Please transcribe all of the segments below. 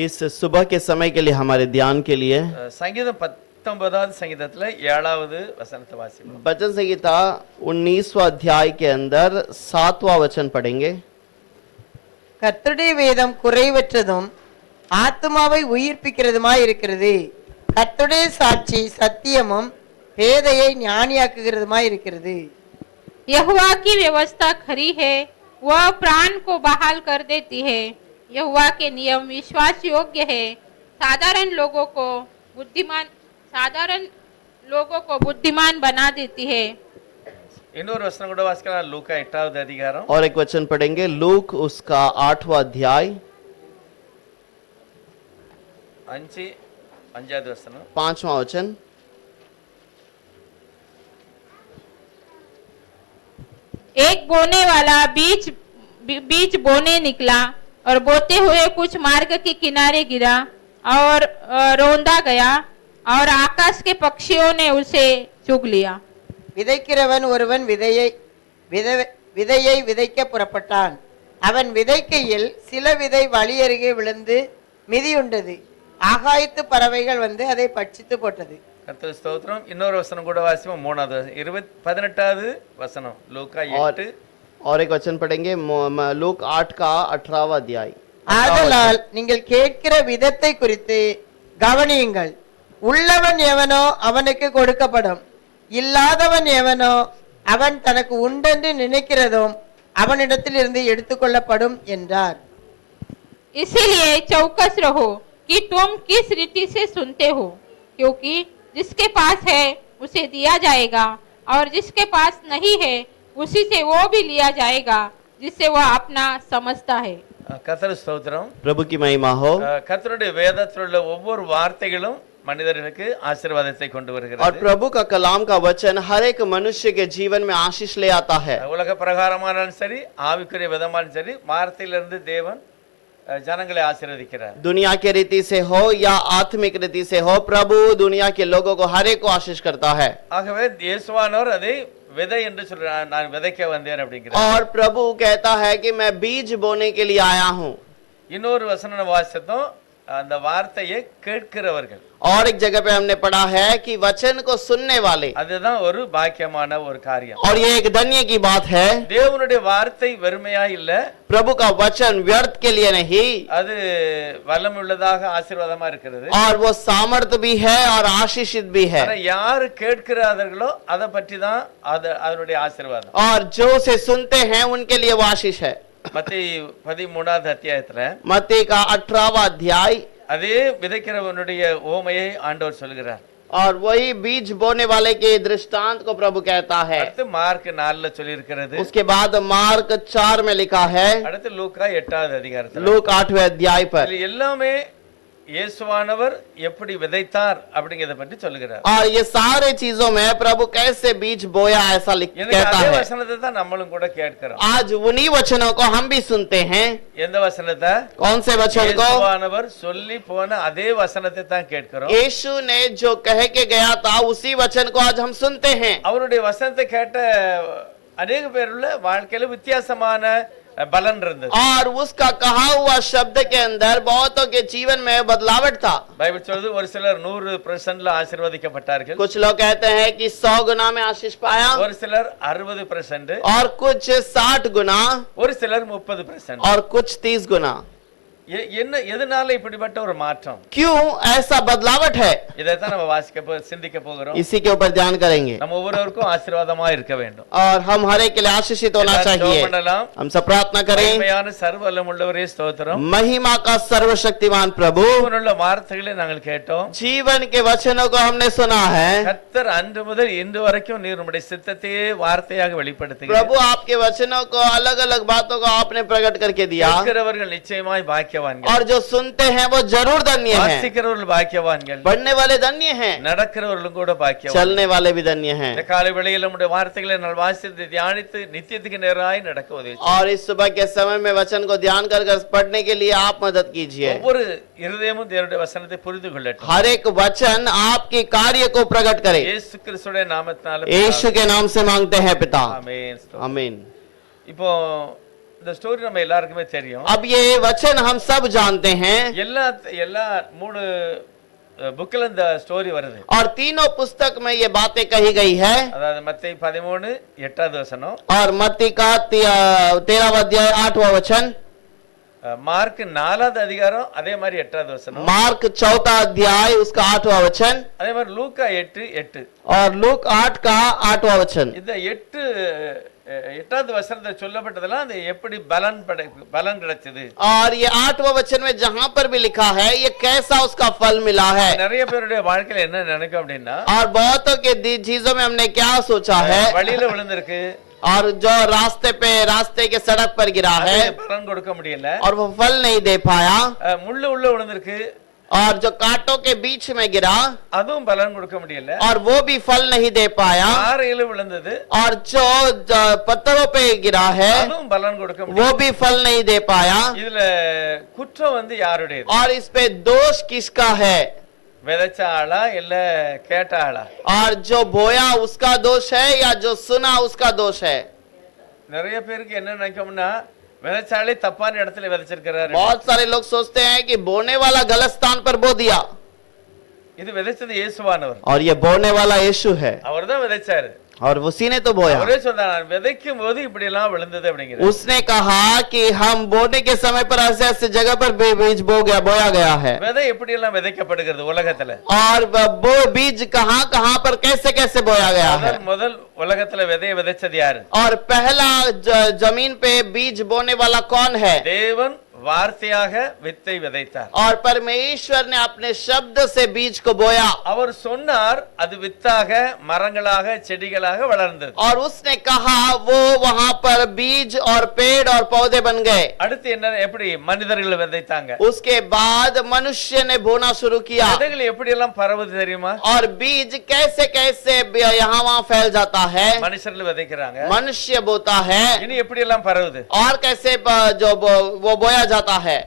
इस सुबह के समय के लिए हमारे ध्यान के लिए சங்கீதம் 19வது சங்கீதத்துல 7வது வசனத்தை வாசிப்போம். भजन संहिता 19वां अध्याय के अंदर 7वां वचन पढ़ेंगे। கர்த்தருடைய வேதம் குறைவற்றதும் ஆத்துமாவை உயிர்ப்பிக்கிறதுமாய் இருக்கிறது. கர்த்தருடைய சாட்சி சத்தியமும் பேதையை ஞானியாக்குகிறதுமாய் இருக்கிறது. यहोवा की व्यवस्था खरी है, वह प्राण को बहाल कर देती है। यहोवा के नियम विश्वास योग्य है, साधारण लोगों को बुद्धिमान बना देती है। இன்னொரு வசனம் கூட வாசிக்கலாம். லூக்கா 8வது அதிகாரம் और एक वचन पढ़ेंगे लूक उसका 8वां अध्याय 5வது வசனம் 5वां वचन। एक बोने वाला बीज बोने निकला और बोते हुए कुछ मार्ग के किनारे गिरा और रौंदा गया और आकाश के पक्षियों ने उसे चुग लिया। விதைக்கிறவன் ஒருவன் விதையை விதைக்க புறப்பட்டான். அவன் விதைக்கையில் சில விதை வழி அருகே விழுந்து மிதியுண்டது. ஆகாயத்து பறவைகள் வந்து அதை பட்சித்து போட்டது. கர்த்தர் ஸ்தோத்திரம். இன்னொரு வசனம் கூட வாசிப்போம். 18வது வசனம் லூக்கா 8. और एक वचन पढ़ेंगे लूक 8 का 18वां अध्याय। ஆதலால் நீங்கள் கேட்கிற விதத்தை குறித்து கவனியுங்கள். உள்ளவன் எவனோ அவனுக்கு கொடுக்கப்படும், இல்லாதவன் எவனோ அவன் தனக்கு உண்டென்று நினைக்கிறதும் அவனிடத்தில் இருந்து எடுத்துக்கொள்ளப்படும் என்றார். इसीलिए चौकस रहो कि तुम किस रीति से सुनते हो, क्योंकि जिसके पास है उसे दिया जाएगा और जिसके पास नहीं है उसी से वो भी लिया जाएगा जिससे वह अपना समझता है। கர்த்தர் ஸ்தோத்திரம். प्रभु की महिमा हो। கர்த்தருடைய வேதத்தில் உள்ள ஒவ்வொரு வார்த்தைகளும் மனிதர்களுக்கு ஆசீர்வாதத்தை கொண்டு வருகிறது. और प्रभु का कलाम का वचन हर एक मनुष्य के जीवन में आशीष ले आता है। உலக பிரகாரமானாலும் சரி, ஆவிக்குரிய விதமானாலும் சரி, வார்த்தையிலிருந்து தேவன் ஜனங்களை ஆசீர்வதிக்கிறார். दुनिया के रीति से हो या आत्मिक रीति से हो, प्रभु दुनिया के लोगों को हर एक को आशीष करता है। ஆகவே இயேசுவானவர் அதை விதை என்று சொல்றார். நான் விதைக்க வந்தேன் அப்படிங்கிறார். और प्रभु कहता है कि मैं बीज बोने के लिए आया हूँ। இன்னொரு வசனம் வாசித்தோம். அந்த வார்த்தையை கேட்கிறவர்கள். और एक जगह पे हमने पढ़ा है कि वचन को सुनने वाले, அதுதான் ஒரு பாக்கியமான ஒரு காரியம். और ये एक धन्य की बात है। தேவனுடைய வார்த்தை வெறுமையா இல்ல, प्रभु का वचन व्यर्थ के लिए नहीं, அது வல்லமுள்ளதாக ஆசீர்வாதமா இருக்கிறது. और वो सामर्थ भी है और आशीषित भी है। ஆனா யாரு கேட்கிறார்களோ அதை பற்றி தான் அதனுடைய ஆசீர்வாதம். और जो उसे सुनते हैं उनके लिए वो आशीष है। மத்தேயு 13வது அத்தியாயத்துல मत्ती का 18वां अध्याय, அதே விதைக்கிறவனுடைய ஓமையை ஆண்டவர் சொல்கிறார். और वही बीज बोने वाले के दृष्टांत को प्रभु कहता है। அடுத்து மார்க் 4ல சொல்லி இருக்கிறது. उसके बाद मार्क 4 में लिखा है, அடுத்து லூக்கா 8வது அதிகாரத்துல लूक 8वें अध्याय पर। இதுல எல்லாமே இயேசுவானவர் எப்படி விதைத்தார் அப்படிங்கறத பற்றி சொல்லுகிறார். और ये सारे चीजों में प्रभु कैसे बीज बोया ऐसा कहता அதே है। வசனத்தை தான் நம்மளும் கூட கேட்கிறோம். आज उन्हीं वचनों को हम भी सुनते हैं। எந்த வசனத்தை? कौन से वचन को? இயேசுவானவர் சொல்லி போன அதே வசனத்தை தான் கேட்கிறோம். यीशु ने जो कह के गया था उसी वचन को आज हम सुनते हैं। அவருடைய வசனத்தை கேட்ட अनेक பேருள்ள வாழ்க்கையில வித்தியாசமான பலன் இருந்தது. और उसका कहा हुआ शब्द के अंदर बहुतों के जीवन में बदलावट था। பைபிள் சொல்லுது ஒரு சிலர் 100%ல ஆசீர்வதிக்கப்பட்டார்கள். कुछ लोग कहते हैं कि 100 गुना में आशीष पाया, ஒரு சிலர் 60%, और कुछ 60 गुना, ஒரு சிலர் 30%. और कुछ 30 गुना। என்ன எதனால இப்படிப்பட்ட ஒரு மாற்றம்? क्यों ऐसा बदलावट है? இதைத்தான் நம்ம சிந்திக்க போகிறோம். इसी के ऊपर ध्यान करेंगे। நம்ம ஒவ்வொருவருக்கும் ஆசீர்வாதமா இருக்க வேண்டும். और हम हर एक के लिए आशीषित होना चाहिए। हम सब प्रार्थना करें। மகிமையான சர்வவல்லமுள்ளவரே ஸ்தோத்திரம். महिमा का सर्वशक्तिमान प्रभु, உன்னுள்ள வார்த்தைகளை நாங்கள் கேட்டோம். जीवन के वचनों को हमने सुना है। கர்த்தர் அன்று முதல் இன்று வரைக்கும் நீர் உம்முடைய சித்தத்தையே வார்த்தையாக வெளிப்படுத்துகிறீர். प्रभु आपके वचनों को अलग अलग बातों को आपने प्रकट करके दिया। கேட்கிறவர்கள் நிச்சயமாய் பாக்கியவான்கள். और जो सुनते हैं वो जरूर धन्य हैं। வாசிக்கிறவர்கள் பாக்கியவான்கள். बढ़ने वाले धन्य हैं, நடக்கிறவர்களும் கூட பாக்கியவான்கள். चलने वाले भी धन्य हैं। இந்த காலை வேளையில் நம்முடைய வார்த்தைகளை நாங்கள் வாசித்து தியானித்து நித்தியத்துக்கு நேராய் நடக்க உதவி செய்யுங்க. और इस सुबह के समय में वचन को ध्यान कर पढ़ने के लिए आप मदद कीजिए। ஒவ்வொரு இருதயமும் தேவனுடைய வசனத்தை புரிந்து கொள்ளட்டும். हर एक वचन आपके कार्य को प्रकट करे। இயேசு கிறிஸ்துவின் நாமத்தினால यीशु के नाम से मांगते हैं पिता, ஆமென். आमीन। இப்போ இந்த ஸ்டோரி நம்ம எல்லாருக்குமே தெரியும். अब ये वचन हम सब जानते हैं எல்லா மூணு புக்ல இந்த ஸ்டோரி வருது. और तीनों पुस्तक में ये बातें कही गई है। அதாவது மத்தேயு 13:8 और मत्ती का 13वां अध्याय 8वां वचन, மார்க் 4வது அதிகாரம் அதே மாதிரி 8 मार्क 4 अध्याय उसका 8वां वचन, அதே மாதிரி லூக்கா 8:8 और लूक 8 का 8वां वचन। இந்த 8வது வசனத்தை சொல்லப்பட்டதெல்லாம் அது எப்படி பலன் கிடைச்சது. और ये 8वां वचन में जहां पर भी लिखा है ये कैसा उसका फल मिला है। நிறைய பேருடைய வாழ்க்கையில என்ன நினைக்கும் அப்படின்னா, और बहुतों के चीजों में हमने क्या सोचा है, வழியில விழுந்திருக்கு, और जो रास्ते के सड़क पर गिरा है பலன் கொடுக்க முடியல, और वो फल नहीं दे पाया, முள்ளு உள்ள விழுந்திருக்கு, और जो कांटों के बीच में गिरा அதுவும் பலன் கொடுக்க முடியல, और वो भी फल नहीं दे पाया, பாறையில விழுந்தது, और जो पत्थरों पे गिरा है அதுவும் பலன் கொடுக்க முடியல. वो भी फल नहीं दे पाया। இதுல குற்றம் வந்து யாருடையது? और इस पे दोष किसका है? விதைச்ச ஆளா இல்ல கேட்ட ஆளா? और जो बोया उसका दोष है या जो सुना उसका दोष है? நிறைய பேருக்கு என்ன நினைக்கும்னா, விதைச்சாலே தப்பான இடத்துல விதைச்சிருக்கிறாரு. बहुत सारे लोग सोचते हैं कि बोने वाला गलत स्थान पर बो दिया, இது விதைச்சது இயேசுவானவர். और ये बोने वाला यीशु है, அவர்தான் விதைச்சாரு. और उसी ने तो बोया। அவரே சொன்னார், விதைக்கும் போது இப்படி எல்லாம் விழுந்தது அப்படிங்கிறார். उसने कहा कि हम बोने के समय पर ऐसे ऐसे जगह पर बीज बोया गया है। விதை எப்படி எல்லாம் விதைக்கப்படுகிறது உலகத்துல? और वो बीज कहाँ कहाँ पर कैसे कैसे बोया गया है। முதல் உலகத்துல விதையை விதைச்சது யாரு? और पहला जमीन पे बीज बोने वाला कौन है? தேவன் வார்த்தையாக வித்தை விதைத்தார். और परमेश्वर ने अपने शब्द से बीज को बोया, அவர் சொன்னார், அது வித்தாக மரங்களாக செடிகளாக வளர்ந்தது. और उसने कहा वो वहां पर बीज और पेड़ और पौधे बन गए। அடுத்து என்ன, எப்படி மனிதர்கள் விதைத்தாங்க? उसके बाद मनुष्य ने बोना शुरू किया। விதைகள் எப்படி எல்லாம் பரவுது தெரியுமா? और बीज कैसे कैसे यहाँ वहां फैल जाता है। மனுஷர்கள் விதைக்கிறாங்க, मनुष्य बोता है, இனி எப்படி எல்லாம் பரவுது? और कैसे वो बोया जाता है।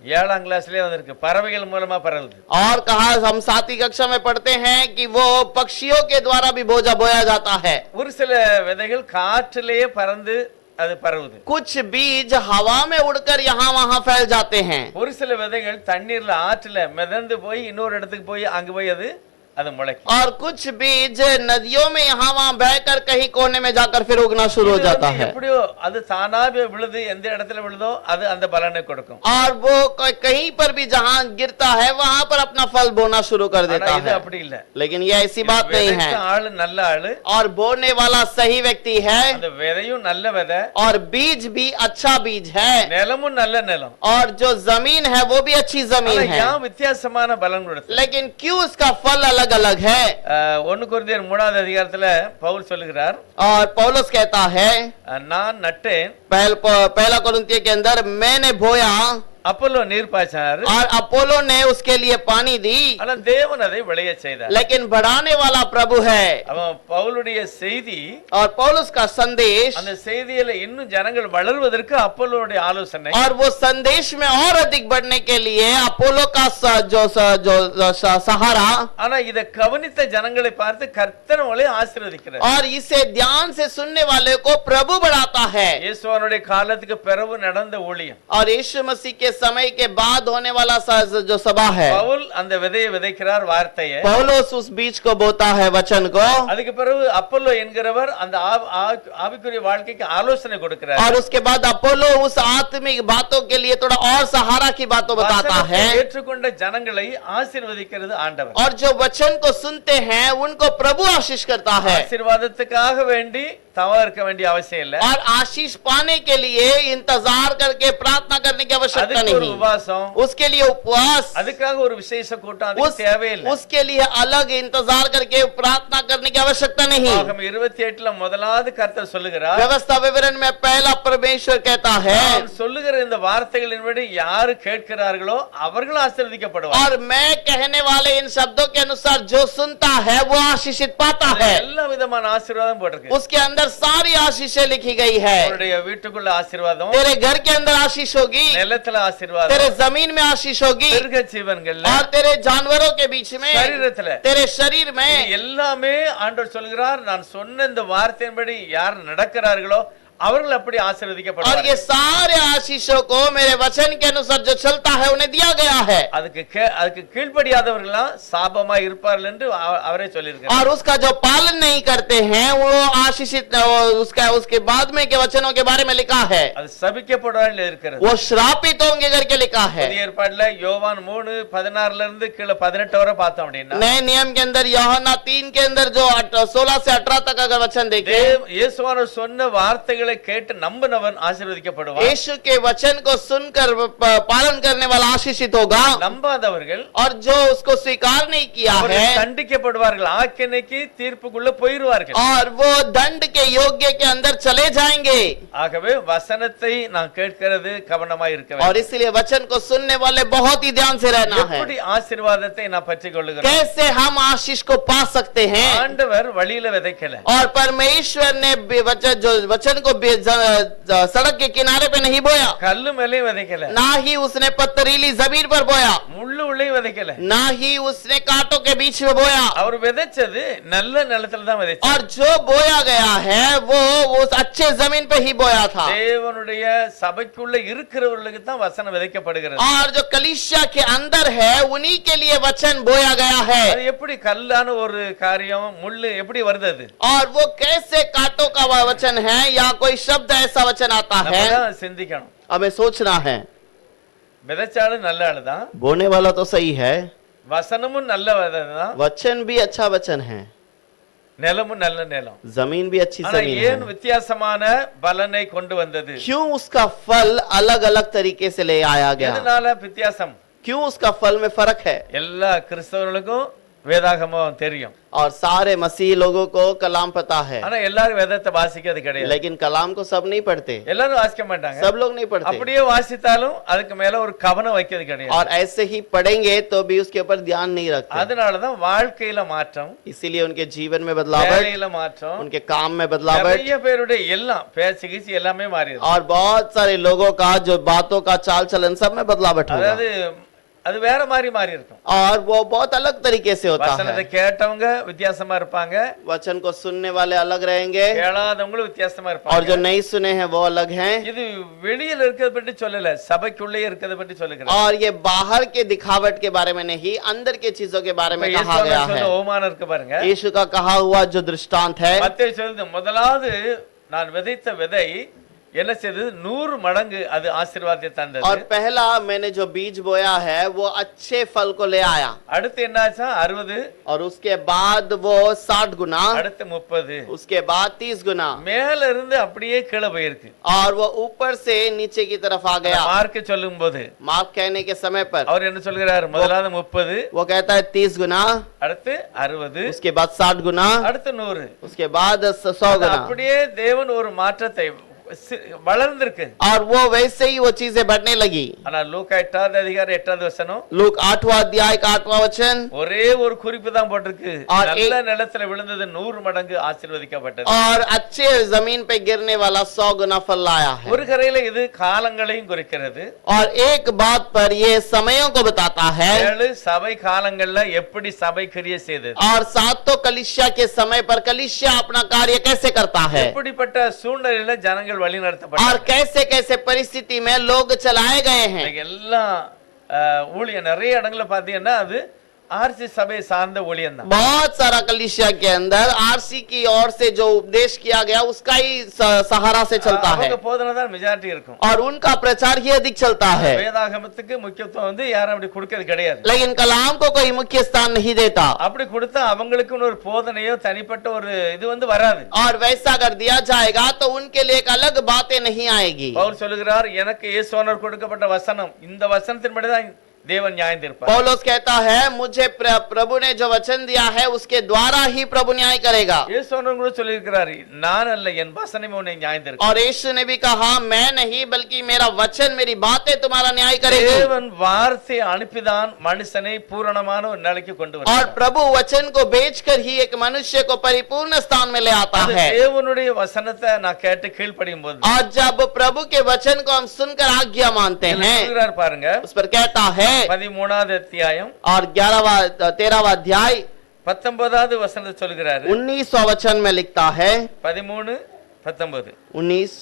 7ஆம் கிளாஸ்லயே வந்திருக்கு, பறவைகள் மூலமா பரவுது. और कहा हम 7वीं कक्षा में पढ़ते हैं कि वो पक्षियों के द्वारा भी बोया जाता है। ஒரு சில விதைகள் காற்றிலேயே பறந்து அது பரவுது. कुछ बीज हवा में उड़कर यहाँ वहां फैल जाते हैं। ஒரு சில விதைகள் தண்ணீர்ல ஆற்றுல மிதந்து போய் இன்னொரு இடத்துக்கு போய் அங்க போய் அது முளைக்கும். और कुछ बीज नदियों में यहाँ वहां बहकर कहीं कोने में जाकर फिर उगना शुरू हो जाता है। எப்படியோ அது தானாவே விழுது, எந்த இடத்துல விழுதோ அது அந்த பலனை கொடுக்கும். और वो कहीं पर भी जहाँ गिरता है वहां पर अपना फल बोना शुरू कर देता இது है। அப்படி இல்ல. लेकिन ये ऐसी बात नहीं है। ஆளு நல்ல ஆளு, और बोने वाला सही व्यक्ति है, அந்த விதையும் நல்ல விதை, और बीज भी अच्छा बीज है, நிலமும் நல்ல நிலம். और जो जमीन है वो भी अच्छी जमीन है। ஏன் வித்தியாசமான பலன் கொடுத்து? लेकिन क्यों इसका फल अलग अलग है? 1 கொரிந்தியர் 3வது அதிகாரத்துல பவுல் சொல்லுகிறார், और पौलुस कहता है நான் நட்டேன், पहला कोरिन्थियों के अंदर मैंने बोया, அப்போலோ நீர் பாய்ச்சினார், और अपोलो ने उसके लिए पानी दी, ஆனா தேவன் அதை விளைய செய்தார். लेकिन बढ़ाने वाला प्रभु है। அவன் பவுலுடைய செய்தி, और पौलुस का संदेश, அந்த செய்தியில இன்னும் ஜனங்கள் வளர்வதற்கு அப்போலோடைய ஆலோசனை, और वो संदेश में और अधिक बढ़ने के लिए अपोलो का जो सहारा, ஆனா இத கவனித்த ஜனங்களை பார்த்து கர்த்தர் அவளை ஆசீர்வதிக்கிறார். और इसे ध्यान से सुनने वाले को प्रभु बढ़ाता है। இயேசுவனுடைய காலத்துக்கு பிறகு நடந்த ஊழியம், और यीशु मसीह के समय के बाद होने वाला जो सभा है, பவுல் அந்த விதையை விதைக்கிறார், வார்த்தையை. पौलुस उस बीज को बोता है, वचन को। அதுக்கு பிறகு அப்போலோ என்கிறவர் அந்த ஆவிக்குரிய வாழ்க்கைக்கு ஆலோசனை கொடுக்கிறார். और उसके बाद अपोलो उस आत्मिक बातों के लिए थोड़ा और सहारा की बातों बताता है। ஏற்றுக்கொண்ட ஜனங்களை ஆசீர்வதிக்கிறது ஆண்டவர். और जो वचन को सुनते हैं उनको प्रभु आशीष करता है। ஆசீர்வாதத்துக்காக வேண்டி தவ இருக்க வேண்டிய அவசியம் இல்ல. और आशीष पाने के लिए इंतजार करके प्रार्थना करने की आवश्यकता அதுக்கு ஒரு नहीं, உபவாசம், उसके लिए उपवास, அதுக்காக ஒரு விசேஷ கூட்டம் அதுக்கு தேவையில்லை. उसके लिए अलग इंतजार करके प्रार्थना करने की आवश्यकता नहीं। ஆகம 28ல முதலாவது கர்த்தர் சொல்லுகிறார், व्यवस्था विवरण में पहला परमेश्वर कहता है, நான் சொல்லுகிற இந்த வார்த்தைகளின்படி யாரு கேட்கிறார்களோ அவர்கள் ஆசீர்வதிக்கப்படுவார். और मैं कहने वाले इन शब्दों के अनुसार जो सुनता है वो आशीषित पाता है। எல்லா விதமான ஆசீர்வாதம் போட்டிருக்கு. उसके अंदर सारी आशीषें लिखी गई है। உங்களுடைய வீட்டுக்குள்ள ஆசீர்வாதம், तेरे घर के अंदर आशीष होगी, நிலத்துல ஆசீர்வாதம், तेरे जमीन में आशीष होगी, மிருக ஜீவன்கள்ல, और तेरे जानवरों के बीच में, சரீரத்துல, तेरे शरीर में। இது எல்லாமே ஆண்டவர் சொல்கிறார், நான் சொன்ன இந்த வார்த்தையின்படி யார் நடக்கிறார்களோ அவர்கள் அப்படி और ஆசீர்வதிக்கப்படுவார்கள். ये सारे आशीषों को मेरे वचन के अनुसार जो चलता है उन्हें दिया गया है, அதுக்கு கீழ்ப்படியாதவர்கள்லாம் சாபமா இருப்பார்கள் என்று அவரே சொல்லியிருக்கிறார். और उसका जो पालन नहीं करते हैं वो आशीषित, उसका उसके बाद में के वचनों के बारे में लिखा है, அது சபிக்கப்படுவார்கள் இருக்கிறது. वो श्रापित होंगे करके लिखा है। புதிய ஏற்பாடுல யோவான் 3:16 இருந்து கீழே 18 வரை பார்த்தோம் அப்படின்னா, नए नियम के अंदर यूहन्ना 3 के अंदर जो 16 से 18 तक अगर वचन देखें, இயேசுவானவர் சொன்ன வார்த்தைகளை கேட்டு நம்பினவன் ஆசீர்வதிக்கப்படுவான். यीशु के वचन को सुनकर पालन करने वाला आशीषित होगा, நம்பாதவர்கள் और जो उसको स्वीकार नहीं किया है தண்டிக்கப்படுவார்கள், ஆக்கினைக்கு தீர்ப்புக்குள்ள போயிடுவார்கள். और वो दंड के योग्य के अंदर चले जाएंगे। ஆகவே வசனத்தை நான் கேட்கிறது கவனமா இருக்க और வேண்டும். इसलिए वचन को सुनने वाले बहुत ही ध्यान से रहना है। எப்படி ஆசீர்வாதத்தை நான் பற்றிக் கொள்ளுகிறேன்? कैसे हम आशीष को पा सकते हैं? ஆண்டவர் வழியில விதைக்கல, और परमेश्वर ने वचन को सड़क के किनारे पे नहीं बोया, கல்லு மேலேயும் விதைக்கல, ना ही उसने पथरीली जमीन पर बोया, முள்ளு உள்ளேயும் விதைக்கல. ना ही उसने कांटों के बीच में बोया। அவர் விதைச்சது நல்ல நிலத்துல தான் விதைச்சார். और जो बोया गया है वो उस अच्छे जमीन पे ही बोया था। தேவனுடைய சபைக்குள்ள இருக்கிறவர்களுக்கு தான் வசனம் விதைக்கப்படுகிறது. और जो कलीसिया के अंदर है उन्हीं के लिए वचन बोया गया है। அது எப்படி கல்லான ஒரு காரியம் முள்ளு எப்படி வருது? அது और वो कैसे कांटों का वचन है या कोई शब्द ऐसा वचन आता है, நம்ம சிந்திக்கணும். हमें सोचना है। விதைச்சாலும் நல்ல ஆளுதான், बोने वाला तो सही है, வசனமும் நல்ல விதைதான், वचन भी अच्छा वचन है, நிலமும் நல்ல நிலம். जमीन भी अच्छी ஆனா जमीन ஏன் है। வித்தியாசமான பலனை கொண்டு வந்தது? क्यों उसका फल अलग अलग तरीके से ले आया गया? எதனால வித்தியாசம்? क्यों उसका फल में फर्क है? எல்லா கிறிஸ்தவர்களுக்கும் வேதாகமம் தெரியும், और सारे मसीह लोगों को कलाम पता है, ஆனா எல்லாரும் வேதத்தை வாசிக்கிறது கிடையாது. लेकिन कलाम को सब नहीं पढ़ते, எல்லாரும் வாசிக்க மாட்டாங்க. सब लोग नहीं पढ़ते। அப்படியே வாசித்தாலும் அதுக்கு மேல ஒரு கவனம் வைக்கிறது கிடையாது. और ऐसे ही पढ़ेंगे तो भी उसके ऊपर ध्यान नहीं रखते। அதனாலதான் வாழ்க்கையில மாற்றம், इसीलिए उनके जीवन में बदलावट, வேலையில மாற்றம், उनके काम में बदलावट, நிறைய பேருடைய எல்லாம் பேச்சு கீச்சு எல்லாமே மாறிடுது. और बहुत सारे लोगों का जो बातों का चाल चलन सब में बदलावट होगा, அதாவது அது வேற மாதிரி மாறி இருக்கும். और वो बहुत अलग तरीके से होता வசனத்தை है। கேட்டவங்க வித்தியாசமா இருப்பாங்க, वचन को सुनने वाले अलग रहेंगे, கேளாதவங்களும் வித்தியாசமா और இருப்பாங்க. जो नहीं सुने हैं वो अलग हैं। இது வெளியில இருக்கிறத பற்றி சொல்லல, சபைக்குள்ளே இருக்கிறத பற்றி சொல்லுகிறேன். और ये बाहर के दिखावट के बारे में नहीं, अंदर के चीजों के बारे में कहा गया है। ஓமானம் இருக்கு பாருங்க. यीशु का कहा हुआ जो दृष्टांत है, மத்தேயு சொல்லுது, முதலாவது நான் விதைத்த விதை என்ன செய்தது? 100 மடங்கு அது ஆசீர்வாதத்தை தந்தது. और पहला मैंने जो बीज बोया है वो अच्छे फल को ले आया, அடுத்து என்னாச்சா? 60, और उसके बाद वो 60 गुना, அடுத்து 30, उसके बाद 30 गुना, மேல இருந்து அப்படியே கீழே போயிருக்கு. और वो ऊपर से नीचे की तरफ आ गया। மார்க் சொல்லும்போது मार्क कहने के समय पर அவர் என்ன சொல்கிறார்? முதலாவது 30, वो कहता है 30 गुना, அடுத்து 60, उसके बाद 60 गुना, அடுத்து 100. उसके बाद 100 गुना, அப்படியே தேவன் ஒரு மாற்றத்தை வளர்ந்திருக்கு. और वो वैसे ही वो चीजें बढ़ने लगी। ஆனா லூக்கா 8வது அதிகாரம் 8வது வசனம், लूक 8वां अध्याय का 8वां वचन, ஒரே ஒரு குறிப்பு தான் போட்டிருக்கு, और நல்ல நிலத்துல விழுந்தது 100 மடங்கு ஆசீர்வதிக்கப்பட்டது. और अच्छे जमीन पे गिरने वाला 100 गुना फल लाया है। ஒரு கரையில இது காலங்களையும் குறிக்கிறது, और एक बात पर ये समयों को बताता है, 7 சபை காலங்கள்ல எப்படி சபை கிரியை செய்தது, और 7 कलीसिया के समय पर कलीसिया अपना कार्य कैसे करता है, எப்படிப்பட்ட சூழ்நிலையில ஜனங்கள் வழி और நடத்தப்பட்டாங்க. कैसे कैसे परिस्थिति में लोग चलाए गए हैं। எல்லாம் ஊழியம் நிறைய இடங்கள்ல பாத்தீங்கன்னா அது आरसी सभा सार्ந்த ஊழியம் தான். बहुत सारा कलीसिया के अंदर आरसी की ओर से जो उपदेश किया गया उसका ही सहारा से चलता है, அவங்க போதனை தான் மெஜாரிட்டி இருக்கும். और उनका प्रचार ही अधिक चलता है। வேதாகமத்துக்கு முக்கியத்துவம் வந்து யாரும் அப்படி கொடுக்கிறது கிடையாது. लेकिन कलाम को कोई मुख्य स्थान नहीं देता, அப்படி கொடுத்தா அவங்களுக்குன்னு ஒரு போதனையோ தனிப்பட்ட ஒரு இது வந்து வராது. और वैसा अगर दिया जाएगा तो उनके लिए एक अलग बातें नहीं आएगी। பவுல் சொல்லுகிறார், எனக்கு இயேசுவானவர் கொடுக்கப்பட்ட வசனம், இந்த வசனத்தின்படி தான் தேவன் நியாயம் தீர்ப்பார். पौलुस कहता है, मुझे प्रभु ने जो वचन दिया है उसके द्वारा ही प्रभु न्याय करेगा। இயேசுவானவர் கூட சொல்லியிருக்கிறார், நான் அல்ல என் வசனமே உன்னை நியாயம் தீர்க்கும். और यीशु ने भी कहा, मैं नहीं बल्कि मेरा वचन मेरी बातें तुम्हारा न्याय करेगी। தேவன் வார்த்தை அனுப்பிதான் மனுஷனை பூரணமான ஒரு நிலைக்கு கொண்டு और வந்தார். प्रभु वचन को बेचकर ही एक मनुष्य को परिपूर्ण स्थान में ले आता அது है। தேவனுடைய வசனத்தை நான் கேட்டு கீழ்ப்படியும் போது और जब प्रभु के वचन को हम सुनकर आज्ञा मानते हैं, சொல்கிறார் பாருங்க, उस पर कहता है, 13வது அத்தியாயம் और 13वां अध्याय 19வது வசனத்தை சொல்கிறாரு. 19वां वचन में लिखता है, 13 19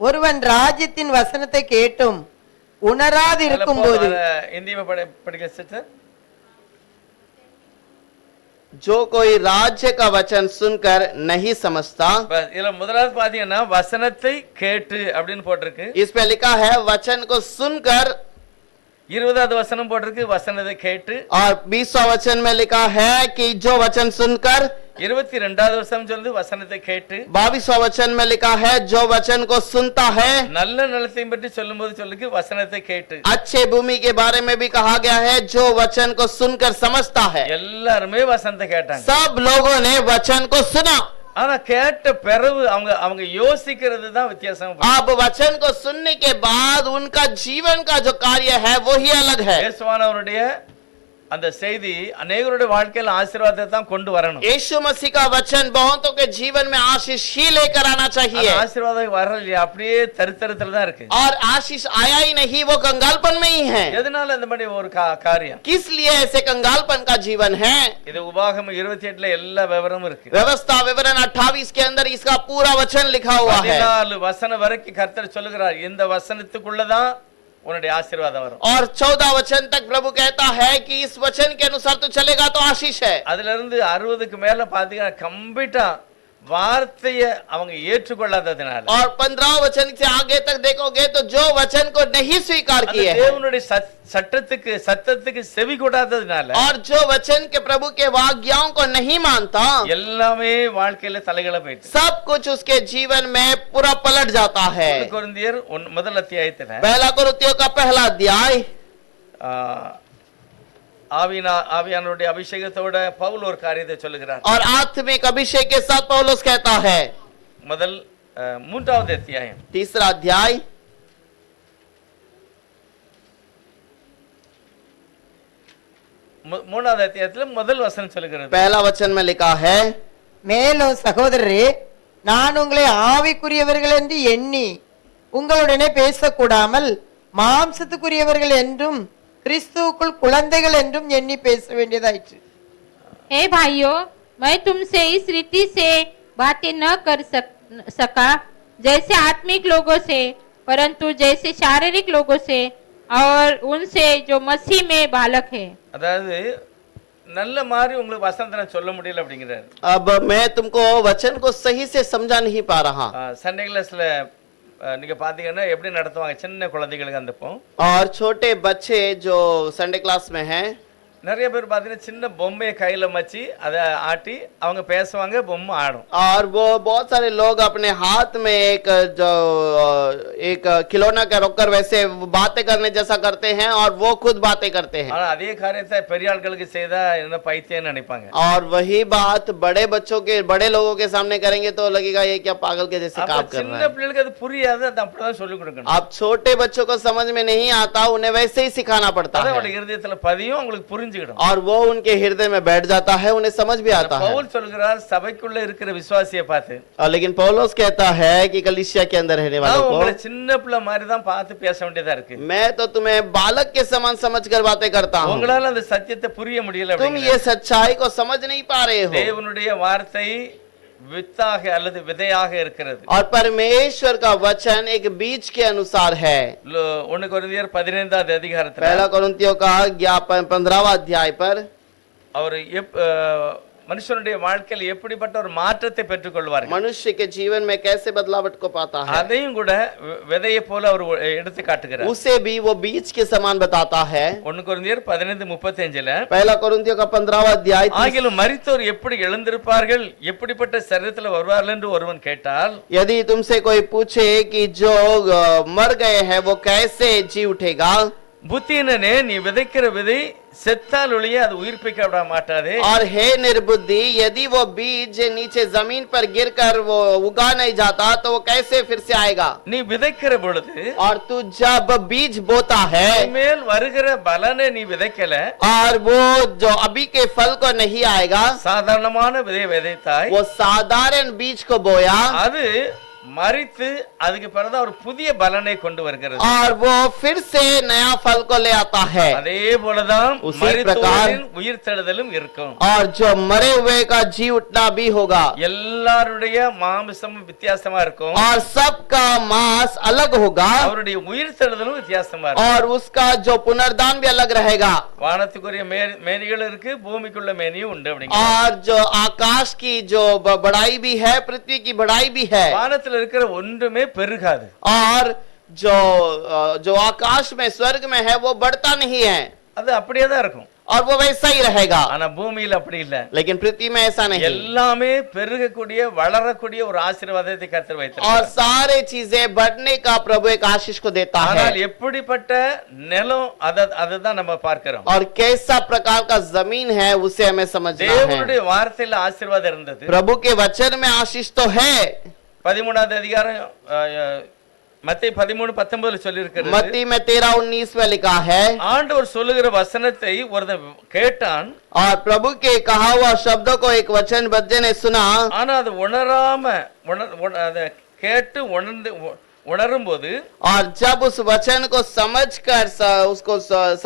ஒருவன் ராஜ்யத்தின் வசனத்தை கேட்டும் உணராது இருக்கும்போது हिंदी में पढ़िए सिस्टर। जो कोई राज्य का वचन सुनकर नहीं समझता, बस இதுல முதலாவது பாத்தீங்கன்னா வசனத்தை கேட்டு அப்படின்னு போட்டிருக்கு। इस पे लिखा है वचन को सुनकर, 20வது வசனம் போட்டிருக்கு வசனத்தை கேட்டு, और 20वां वचन में लिखा है कि जो वचन सुनकर, 22வது வசனம் சொல்லுது வசனத்தை கேட்டு, 22वां वचन में लिखा है जो वचन को सुनता है। நல்ல நிலத்தையும் பற்றி சொல்லும்போது சொல்லுக்கு வசனத்தை கேட்டு, अच्छे भूमि के बारे में भी कहा गया है जो वचन को सुनकर समझता है। எல்லாருமே வசனத்தை கேட்டாங்க। सब लोगों ने वचन को सुना, ஆனா கேட்ட பிறகு அவங்க யோசிக்கிறது தான் வித்தியாசம்। अब वचन को सुनने के बाद उनका जीवन का जो कार्य है वो ही अलग है। இயேசுவானவருடைய அந்த செய்தி अनेகருடைய வாழ்க்கையில ஆசீர்வாதத்தை தான் கொண்டு வரணும்। यीशु मसीह का वचन बहुतों के जीवन में आशीष ही लेकर आना चाहिए, ஆசீர்வாதம் வரல அப்படியே தரித்திரத்துல தான் இருக்கு। और आशीष आया ही नहीं, वो कंगालपन में ही है। எதனால இந்த மாதிரி ஒரு காரியம்? किस लिए ऐसे कंगालपन का जीवन है? இது உபாகமம் 28ல எல்லா விவரமும் இருக்கு। व्यवस्था विवरण 28 के अंदर इसका पूरा वचन लिखा हुआ है। 14 வசனம் வரைக்கும் கர்த்தர் சொல்லுகிறார் இந்த வசனத்துக்குள்ள தான் உன்னுடைய ஆசீர்வாதம் வரும்। और 14 वचन तक प्रभु कहता है कि इस वचन के अनुसार तो चलेगा तो आशीष है। அதுல இருந்து 60க்கு மேல பாத்தீங்கன்னா கம்ப்ளீட்டா வார்த்தையை அவங்க ஏற்றுக்கொள்ளாததனால, और 15 वचन से आगे तक देखोगे तो जो वचन को नहीं स्वीकार किए हैं, தேவனுடைய சத்தத்துக்கு செவி கொடாததனால, और जो वचन के प्रभु के आज्ञाओं को नहीं मानता, எல்லாமே வாழ்க்கையில தலைகள போயிட்டு सब कुछ उसके जीवन में पूरा पलट जाता है। கொரிந்தியர் முதல் அத்தியாயத்துல पहला कुरिन्थियों का पहला अध्याय, ஆவியானவருடைய அபிஷேகத்தோட பவுல் ஒரு காரியத்தை சொல்லுகிறார்। और आत्मिक अभिषेक के साथ पौलुस कहता है, முதல் 3வது அத்தியாயம் तीसरा अध्याय 3வது அத்தியாயத்துல முதல் வசனம் சொல்லுகிறது, पहला वचन में लिखा है, மேலும் சகோதரரே நான் உங்களை ஆவிக்குரியவர்கள் என்று எண்ணி உங்களுடனே பேசக்கூடாமல் மாம்சத்துக்குரியவர்கள் என்றும் கிறிஸ்துவுக்குள் குழந்தைகள் என்றும் எண்ணி பேச வேண்டியதாயிற்று। हे भाइयों, मैं तुमसे इस रीति से बातें न कर सका जैसे आत्मिक लोगों से, परंतु जैसे शारीरिक लोगों से और उनसे जो मसीह में बालक है। அதாவது நல்ல மாதிரி உங்களுக்கு வசனத்தை நான் சொல்ல முடியல அப்படிங்கிறார்। अब मैं तुमको वचन को सही से समझा नहीं पा रहा। சண்டே கிளாஸ்ல நீங்க பாத்தீங்கன்னா எப்படி நடத்துவாங்க சின்ன குழந்தைகளுக்கு அந்தப்போ, और छोटे बच्चे जो संडे क्लास में हैं, நிறைய பேர் பாத்தீங்கன்னா சின்ன பொம்மையை கையில மச்சி அதை ஆட்டி அவங்க பேசுவாங்க, பொம்மை ஆடும்। और वो बहुत सारे लोग अपने हाथ में एक खिलौना का रखकर वैसे बातें करने जैसा करते हैं, और वो खुद बातें करते हैं। ஆனா அதே காரியத்தை பெரிய ஆட்களுக்கு செய்தா என்ன பைத்தியம்னு நினைப்பாங்க। और वही बात बड़े बच्चों के, बड़े लोगों के सामने करेंगे तो लगेगा ये क्या पागल के जैसे काम कर சின்ன रहा है। பிள்ளைகளுக்கு அது புரியாது, அது அப்படிதான் சொல்லிக் கொடுக்கணும்। अब छोटे बच्चों को समझ में नहीं आता, उन्हें वैसे ही सिखाना पड़ता அத है, அவளுடைய இருதயத்துல பதியும், அவங்களுக்கு புரிஞ்சுக்கிடும்। और वो उनके हृदय में बैठ जाता है, उन्हें समझ भी आता है। பவுல் சொல்கிறார் சபைக்குள்ள இருக்கிற விசுவாசியை பார்த்து, और लेकिन पौलुस कहता है कि कलीसिया के अंदर रहने वालों நான் को, உங்களை சின்ன பிள்ளை மாதிரி தான் பார்த்து பேச வேண்டியதா இருக்கு। मैं तो तुम्हें बालक के समान समझकर बातें करता हूँ, உங்களால அந்த சத்தியத்தை புரிய முடியல तुम அப்படிங்கிறார்। ये सच्चाई को समझ नहीं पा रहे हो। தேவனுடைய வார்த்தை வித்தாக அல்லது விதையாக இருக்கிறது। और परमेश्वर का वचन एक बीज के अनुसार है। 1 கொரிந்தியர் 15வது அதிகாரத்துல पहला कुरिन्थियों का 15वां अध्याय पर அவர் மனுஷனுடைய வாழ்க்கையில் எப்படிப்பட்ட ஒரு மாற்றத்தை பெற்றுக்கொள்வார்கள், मनुष्य के जीवन में कैसे बदलावट को पाता है, அதையும் கூட விதையை போல அவர் எடுத்து காட்டுகிறார்। उसे भी वो बीज के समान बताता है। 1 கொரிந்தியர் 15:35ல पहला कुरिन्थियों का 15वां अध्याय, ஆகிலும் மரித்தோர் எப்படி எழுந்திருப்பார்கள், எப்படிப்பட்ட சரீரத்தில் வருவார்கள் என்று ஒருவன் கேட்டால், यदि तुमसे कोई पूछे कि जो मर गए हैं वो कैसे जी उठेगा, புத்தியினனே நீ விதைக்கிற விதை செத்தால் ஒழிய அது உயிர்ப்பிக்க விட மாட்டாதே। और हे निर्बुद्धि, यदि वो बीज नीचे जमीन पर गिरकर वो उगा नहीं जाता तो वो कैसे फिर से आएगा। நீ விதைக்கிற பொழுது, और तू जब बीज बोता है மேல் வருகிற பலனை நீ விதைக்கல, और वो जो अभी के फल को नहीं आएगा, சாதாரணமான விதை விதைத்தாய், वो साधारण बीज को बोया, அது மரித்து அதுக்கு பிறகு ஒரு புதிய பலனை கொண்டு வருகிறது. और वो फिर से नया फल को ले आता है। அதே போலதான் उसी மரித்தோரின் உயிர்த்தெழுதலும் இருக்கும். और जो मरे हुए का जी उठना भी होगा। எல்லாருடைய மாம்சமும் வித்தியாசமா இருக்கும். और सबका मांस अलग होगा। அவருடைய உயிர்த்தெழுதலும் வித்தியாசமா இருக்கும். और उसका जो पुनर्दान भी अलग रहेगा। வானத்துக்குரிய மேனிகள் இருக்கு, பூமிக்குள்ள மேனியும் உண்டு அப்படிங்க. और जो आकाश की जो बड़ाई भी है, पृथ्वी की बड़ाई भी है। வானத்துல இருக்கிற ஒன்றுமே பெருகாது. और जो आकाश में स्वर्ग में है वो बढ़ता नहीं है, அது அப்படியே தான் இருக்கும். और वो वैसा ही रहेगा। ஆனா பூமியில அப்படி இல்ல. लेकिन पृथ्वी में ऐसा नहीं। எல்லாமே பெருகக்கூடிய வளரக்கூடிய ஒரு ஆசீர்வாதத்தை கர்த்தர் और வைத்திருக்கிறார். सारे चीजें बढ़ने का प्रभु एक आशीष को देता है। ஆனால் எப்படிப்பட்ட நிலம் அதுதான் நம்ம பார்க்கிறோம். और कैसा प्रकार का जमीन है उसे हमें समझना है। தேவனுடைய வார்த்தையில ஆசீர்வாதம் இருந்தது. प्रभु के वचन में आशीष तो है। 13வது அதிகாரம் மத்தேயு 13:19 சொல்லி இருக்கிறது. मत्ती में 13:19 में लिखा है, ஆண்டவர் சொல்லுகிற வசனத்தை ஒருத்தன் கேட்டான். और प्रभु के कहा हुआ शब्दों को एक वचन बच्चे ने सुना। ஆனா அது உணராம அதை கேட்டு உணரும் போது और जब उस वचन को समझकर उसको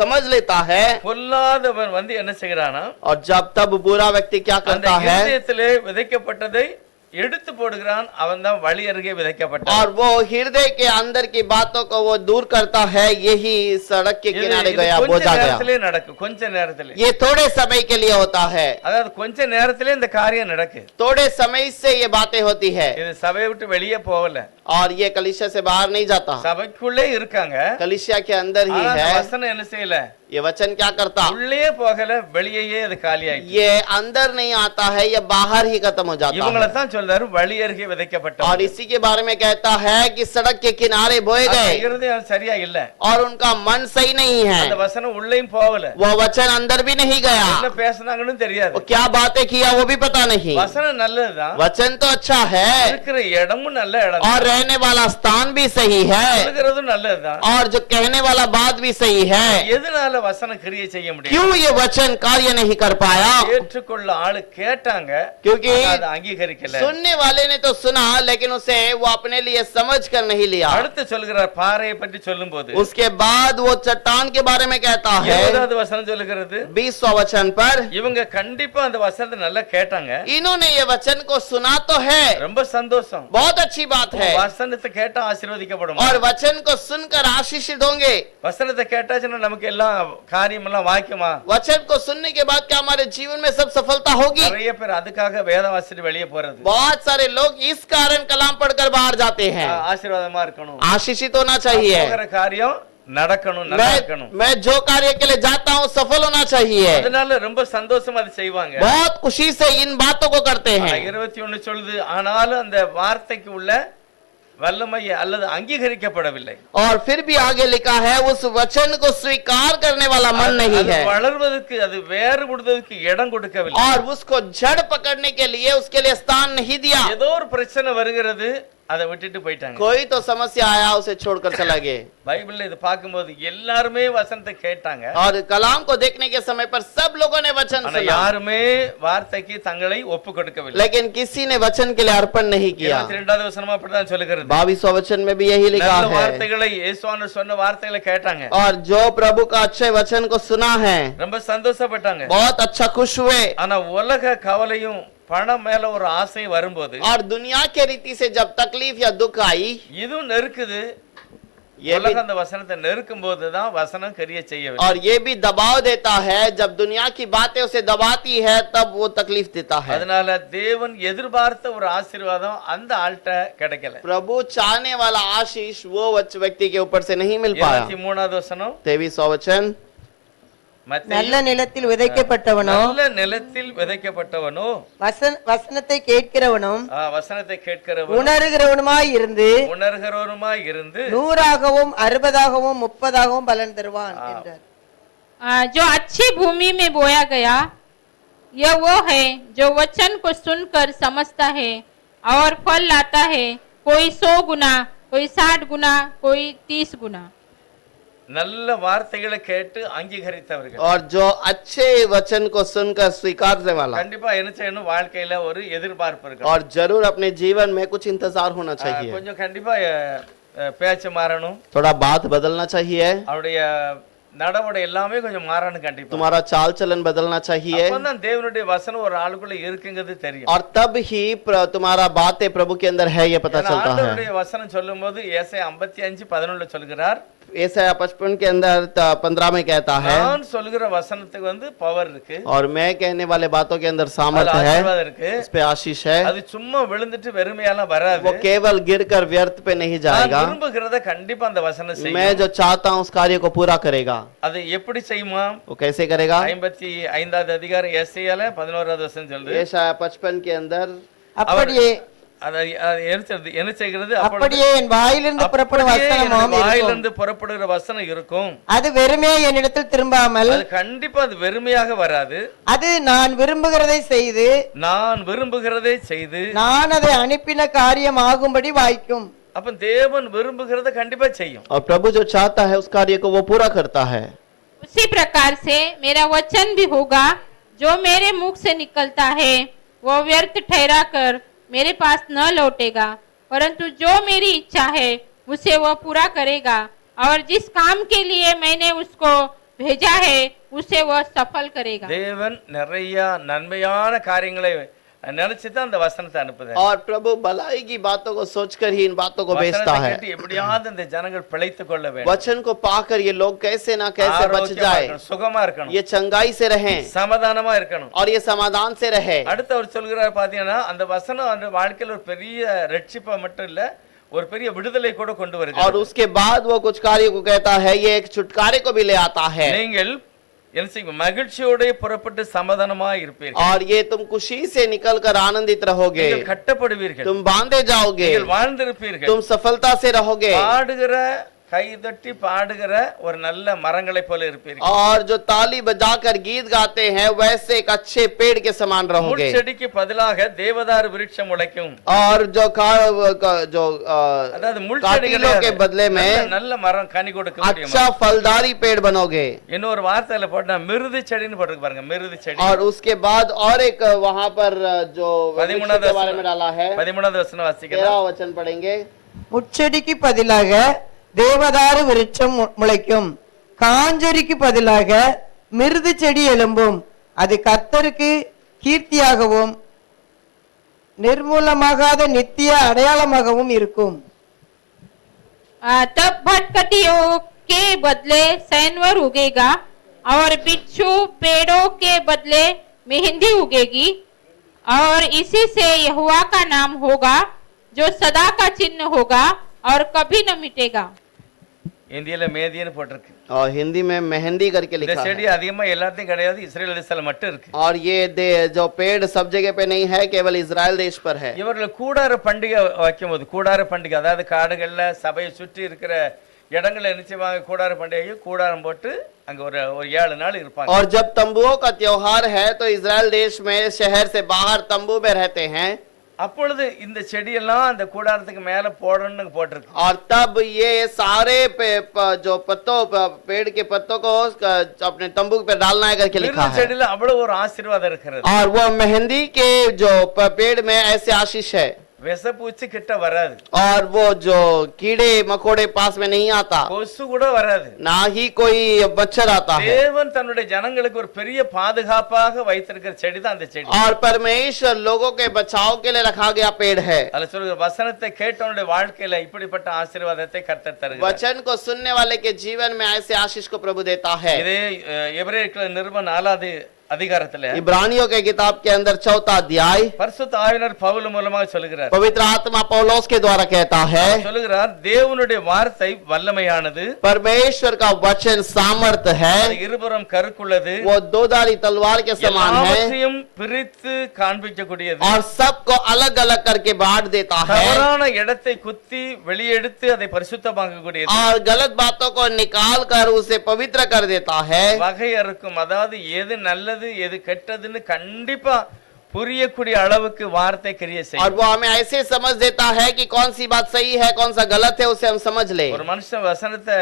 समझ लेता है, பொல்லாதவன் வந்து என்ன செய்கிறானா, और जब तब बुरा व्यक्ति क्या அந்த करता है, இதயத்திலே விதைக்கப்பட்டதை எடுத்து போடுகிறான். அவன் தான் வழி அருகே விதைக்கப்பட்டான். और वो हृदय के अंदर की बातों को वो दूर करता है। यही सड़क के किनारे गया, बोझा गया। நேரத்திலே நடக்கும், கொஞ்ச நேரத்திலே. ये थोड़े समय के लिए होता है। அதாவது கொஞ்ச நேரத்திலே இந்த காரியம் நடக்கு. थोड़े समय से ये बातें होती है। இது சபையை விட்டு வெளியே போகல. और ये कलीसिया से बाहर नहीं जाता, சபைக்குள்ளே இருக்காங்க. कलीसिया के अंदर ही ஆனா அந்த है। வசனம் என்ன செய்யல, ये वचन क्या करता, உள்ளே போகல, வெளியே அது காலி ஆயிடுச்சு. ये अंदर नहीं आता है, ये बाहर ही खत्म हो जाता இவங்கள है। தான் சொல்றாரு வழி அருகே விதைக்கப்பட்டவங்க. और इसी के बारे में कहता है कि सड़क के किनारे बोए गए, இருதயம் சரியா இல்ல. और उनका मन सही नहीं है। அந்த வசனம் உள்ளேயும் போகல. वो वचन अंदर भी नहीं என்ன गया, பேசுனாங்கன்னு தெரியாது. वो क्या बातें किया वो भी पता नहीं। வசனம் நல்லதுதான், वचन तो अच्छा है, இருக்கிற இடமும் நல்ல இடம், और रहने वाला स्थान भी सही है, சொல்லுகிறதும் நல்லதுதான். और जो कहने वाला बात भी सही है। எதனால வசனம் கிரியை செய்ய முடியும்? क्यों ये वचन कार्य नहीं कर पाया? ஏற்றுக்கொள்ள ஆளு கேட்டாங்க, क्योंकि அதை அங்கீகரிக்கல. सुनने वाले ने तो सुना, लेकिन उसे वो अपने लिए समझ कर नहीं लिया। அடுத்து சொல்கிறார் பாறையை பற்றி சொல்லும்போது उसके बाद वो चट्टान के बारे में कहता है, 20வது வசனம் சொல்லுகிறது, 20वां वचन पर, இவங்க கண்டிப்பா அந்த வசனத்தை நல்லா கேட்டாங்க. इन्होंने ये वचन को सुना तो है, ரொம்ப சந்தோஷம். बहुत अच्छी बात है, வசனத்தை கேட்டா ஆசீர்வதிக்கப்படும். और वचन को सुनकर आशीषित होंगे। வசனத்தை கேட்டாச்சுன்னா நமக்கு எல்லாம் காரியம் எல்லாம் வாய்க்குமா? वचन को सुनने के बाद क्या हमारे जीवन में सब सफलता होगी? நிறைய பேர் அதுக்காக வேதம் வாசிட்டு வெளியே போறது. बहुत सारे लोग इस कारण कलाम पढ़कर बाहर जाते हैं। ஆசீர்வாதமா இருக்கணும், आशीषित होना चाहिए, போகிற காரியம் நடக்கணும், நல்லா இருக்கணும். मैं जो कार्य के लिए जाता हूँ सफल होना चाहिए। அதனால ரொம்ப சந்தோஷமா அதை செய்வாங்க. बहुत खुशी से इन बातों को करते हैं। 21 சொல்லுது, ஆனாலும் அந்த வார்த்தைக்கு உள்ள வல்லமை அல்லது அங்கீகரிக்கப்படவில்லை. और फिर भी आगे लिखा है, उस वचन को स्वीकार करने वाला मन नहीं அது है, வளர்வதற்கு, அது வேறு விடுவதற்கு இடம் கொடுக்கவில்லை. और उसको जड़ पकड़ने के लिए उसके लिए स्थान नहीं दिया। ஏதோ ஒரு பிரச்சனை வருகிறது, அதை விட்டுட்டு போயிட்டாங்க. कोई तो समस्या आया, उसे छोड़कर चला गए। பைபிள்ல இது பார்க்கும்போது எல்லாருமே வசனத்தை கேட்டாங்க, और कलाम को देखने के समय पर सब लोगों ने वचन ஆனா सुना, யாருமே வார்த்தைக்கு தங்களை ஒப்பு கொடுக்கவில்லை. लेकिन किसी ने वचन के लिए अर्पण नहीं किया। 22வது வசனம் அப்படிதான் சொல்லுகிறது. 22वां वचन में भी यही लिखा நல்ல है, வார்த்தைகளை இயேசுவானவர் சொன்ன வார்த்தைகளை கேட்டாங்க, और जो प्रभु का अच्छे वचन को सुना है ரொம்ப சந்தோஷப்பட்டாங்க. बहुत अच्छा खुश हुए। ஆனா உலக கவலையும் பணம் மேல ஒரு ஆசை வரும்போது, और दुनिया के रीति से जब तकलीफ या दुख आई, இதுவும் நெருக்குது. ये भी, உலகம் அந்த வசனத்தை நெருக்கும் போதுதான் வசனம் கிரியை செய்யவில்லை. और ये भी दबाव देता है, जब दुनिया की बातें उसे दबाती है तब वो तकलीफ देता है। அதனால தேவன் எதிர்பார்த்த ஒரு ஆசீர்வாதம் அந்த ஆள்கிட்ட கிடைக்கல. प्रभु चाहने वाला आशीष वो व्यक्ति के ऊपर से नहीं मिल पाया। 23வது வசனம், 23वां वचन, நல்ல நிலத்தில் விதைக்கப்பட்டவனோ, நல்ல நிலத்தில் விதைக்கப்பட்டவனோ, வசனத்தை கேட்கிறவனும் வசனத்தை கேட்கிறவனும் உணர்கிறவனுமாய் இருந்து உணர்கிறவனுமாய் இருந்து 100ஆகவும் 60ஆகவும் 30ஆகவும் பலன் தருவான் என்றார். जो अच्छी भूमि में बोया गया, यह वो है जो वचन को सुनकर समझता है और फल लाता है, कोई 100 गुना, कोई 60 गुना, कोई 30 गुना. நல்ல வார்த்தைகளை கேட்டு அங்கீகரித்தவர்கள் और जो अच्छे वचन को सुनकर स्वीकारने वाला, கண்டிப்பா என்ன செய்யணும், வாழ்க்கையில ஒரு எதிர்பார்ப்பு இருக்கு. और जरूर अपने जीवन में कुछ इंतजार होना चाहिए, கொஞ்சம் கண்டிப்பா பேச்சு மாறணும், थोड़ा बात बदलना चाहिए, அவருடைய நடவடிக்கை எல்லாமே கொஞ்சம் மாறணும் கண்டிப்பா. तुम्हारा चाल चलन बदलना चाहिए, அப்பதான் தேவனுடைய வசனம் ஒரு ஆளுக்குள்ள இருக்குங்கிறது தெரியும். और तब ही तुम्हारा बातें प्रभु के अंदर है ये पता ஏன்னா चलता है। ஆண்டவருடைய வசனம் சொல்லும்போது ஏசாயா 55:11 சொல்கிறார், ऐसा 55 के अंदर 15 में कहता है, நான் சொல்லுகிற வசனத்துக்கு வந்து பவர் இருக்கு, और मैं कहने वाले बातों के अंदर அதுல सामर्थ्य है, ஆசீர்வாதம் இருக்கு, इस पे आशीष है, அது சும்மா விழுந்துட்டு வெறுமையாலாம் வராது. वो केवल गिरकर व्यर्थ पे नहीं நான் जाएगा, விரும்புகிறத கண்டிப்பா அந்த வசனம் मैं செய்யும். जो चाहता हूँ उस कार्य को पूरा करेगा। அது எப்படி செய்யுமா? वो कैसे करेगा? 55வது அதிகாரம் ஏசாயால 11வது வசனம் சொல்லுது, यशायाह 55 के अंदर, அப்படியே என்ன செய்கிறது, அப்படியே என் வாயிலிருந்து புறப்படும் வசனமும் இருக்கும். வாயிலிருந்து புறப்படுகிற வசனம் இருக்கும், அது வெறுமையா என்னிடத்தில் திரும்பாமல் அது கண்டிப்பா அது வெறுமையாக வராது, அது நான் விரும்புகிறதை செய்து நான் விரும்புகிறதை செய்து, நான் அதை அனுப்பின காரியம் ஆகும்படி வாய்க்கும். அப்ப தேவன் விரும்புகிறத கண்டிப்பா செய்யும். और प्रभु जो चाहता है उस कार्य को वो पूरा करता है। उसी प्रकार से मेरा वचन भी होगा, जो मेरे मुख से निकलता है वो व्यर्थ ठहरा कर मेरे पास न लौटेगा, परंतु जो मेरी इच्छा है उसे वह पूरा करेगा, और जिस काम के लिए मैंने उसको भेजा है उसे वह सफल करेगा। தேவன் நிறைய நன்மையான காரியங்களை நினைச்சுதான் அந்த வசனத்தை அனுப்புது. और प्रभु भलाई की बातों को सोचकर ही इन बातों को भेजता है। எப்படியாவது இந்த ஜனங்கள் பிழைத்துக் கொள்ள வேண்டும், वचन को पाकर ये लोग कैसे ना कैसे बच जाए, சுகமா இருக்கணும், ये चंगाई से रहें, சமாதானமா இருக்கணும், और ये समाधान से रहे। அடுத்து அவர் சொல்கிறார் பாத்தீங்கன்னா, அந்த வசனம் அந்த வாழ்க்கையில ஒரு பெரிய ரட்சிப்பை மட்டும் இல்ல, ஒரு பெரிய விடுதலை கூட கொண்டு और வருகிறது. उसके बाद वो कुछ कार्य को कहता है, ये एक छुटकारे को भी ले आता है। நீங்கள் என்ன செய்வீங்க, மகிழ்ச்சியோட புறப்பட்டு சமாதானமா இருப்பீர்கள், और ये तुम खुशी से निकलकर आनंदित रहोगे, நீங்கள் கட்டப்படுவீர்கள், तुम बांधे जाओगे, நீங்கள் வாழ்ந்திருப்பீர்கள், तुम सफलता से रहोगे, பாடுகிற கைதட்டி பாடுகிற ஒரு நல்ல மரங்களை போல இருப்பீர்கள், और जो ताली बजाकर गीत गाते हैं वैसे एक अच्छे पेड़ के समान रहोगे, முட்செடிக்கு பதிலாக தேவதாரு விருட்சம் முளைக்கும், और जो அதாவது काटीलों के बदले में நல்ல மரம் கனி கொடுக்க முடியும். अच्छा फलदारी पेड़ बनोगे। இன்னொரு வார்த்தையில போட்டா மிருது செடின்னு போட்டுருக்கு பாருங்க, மிருது செடி. और उसके बाद और एक वहां पर जो वृक्ष के बारे में डाला है, 13வது வசனம் வாசிக்கலாம், 13वां वचन पढ़ेंगे। முட்செடிக்கு பதிலாக தேவதாரு விருட்சம் முளைக்கும், காஞ்சொரிக்கு பதிலாக மிருது செடி எழும்பும், அது கர்த்தருக்கு கீர்த்தியாகவும் நிர்மூலமாகாத நித்திய அடையாளமாகவும் இருக்கும். तब भटकटियों के बदले सैनवर उगेगा, और बिच्छू पेड़ों के बदले मेहंदी उगेगी, और इसी से यहोवा का नाम होगा, जो सदा का चिन्ह होगा और कभी न मिटेगा। இந்தியில மேதின்னு போட்டிருக்கு, और हिंदी में मेहंदी करके இந்த लिखा செடி है। அதிகமா எல்லாத்தையும் கிடையாது, இஸ்ரேல் தேசத்துல மட்டும் இருக்கு. और ये जो पेड़ सब जगह पे नहीं है, केवल इजराइल देश पर है। இவர்கள் கூடார பண்டிகை வைக்கும்போது, கூடார பண்டிகை அதாவது காடுகள்ல சபையை சுற்றி இருக்கிற இடங்களை என்ன செய்வாங்க, கூடார பண்டிகை கூடாரம் போட்டு அங்க ஒரு 7 நாள் இருப்பாங்க. और जब तंबुओं का त्योहार है तो इजराइल देश में शहर से बाहर तंबू में रहते हैं, அப்பொழுது இந்த செடியெல்லாம் அந்த கூடாரத்துக்கு மேல போடணும்னு போட்டிருக்கு. और तब ये सारे जो पेड़ के पत्तों को अपने तंबू पे डालना है करके लिखा மிருது है। செடியில அவ்வளவு ஒரு ஆசீர்வாதம் இருக்கிறது, और वो मेहंदी के जो पेड़ में ऐसे आशीष है, விஷப்பூச்சி கிட்ட வராது, और वो जो कीड़े मकोड़े पास में नहीं आता, கொசு கூட வராது, ना ही कोई मच्छर आता है। தேவன் தன்னுடைய ஜனங்களுக்கு ஒரு பெரிய பாதுகாப்பாக வைத்திருக்கிற செடி தான் அந்த செடி. और परमेश्वर लोगों के बचाव के लिए रखा गया पेड़ है। அதுல சொல்ற வசனத்தை கேட்டவனுடைய வாழ்க்கையில இப்படிப்பட்ட ஆசீர்வாதத்தை கர்த்தர் தருகிறார். वचन को सुनने वाले के जीवन में ऐसे आशीष को प्रभु देता है। இதே எபிரேயர்கள் நிருபம் 4வது அதிகாரத்துல इब्रानियों के किताब के अंदर 4वां अध्याय பரிசுத்த ஆவியானவர் பவுல் மூலமாக சொல்கிறார், पवित्र आत्मा पौलुस के द्वारा कहता है, சொல்கிறார் தேவனுடைய வார்த்தை வல்லமையானது, परमेश्वर का वचन सामर्थ्य है, அது இருபுறம் கருக்குள்ளது, वो दोधारी तलवार के समान है, எல்லாவற்றையும் பிரித்து காண்பிக்கக்கூடியது, और सबको अलग अलग करके बांट देता है, தவறான இடத்தை குத்தி வெளியெடுத்து அதை பரிசுத்தமாக்கக்கூடியது, और गलत बातों को निकाल कर उसे पवित्र कर देता है, வகை அறுக்கும், அதாவது எது நல்லது எது கெட்டதுன்னு கண்டிப்பா புரியக்கூடிய அளவுக்கு வார்த்தை கிரியை और செய்யும். वो हमें ऐसे समझ देता है कि कौन सी बात सही है कौन सा गलत है उसे हम समझ ले। ஒரு மனுஷன் வசனத்தை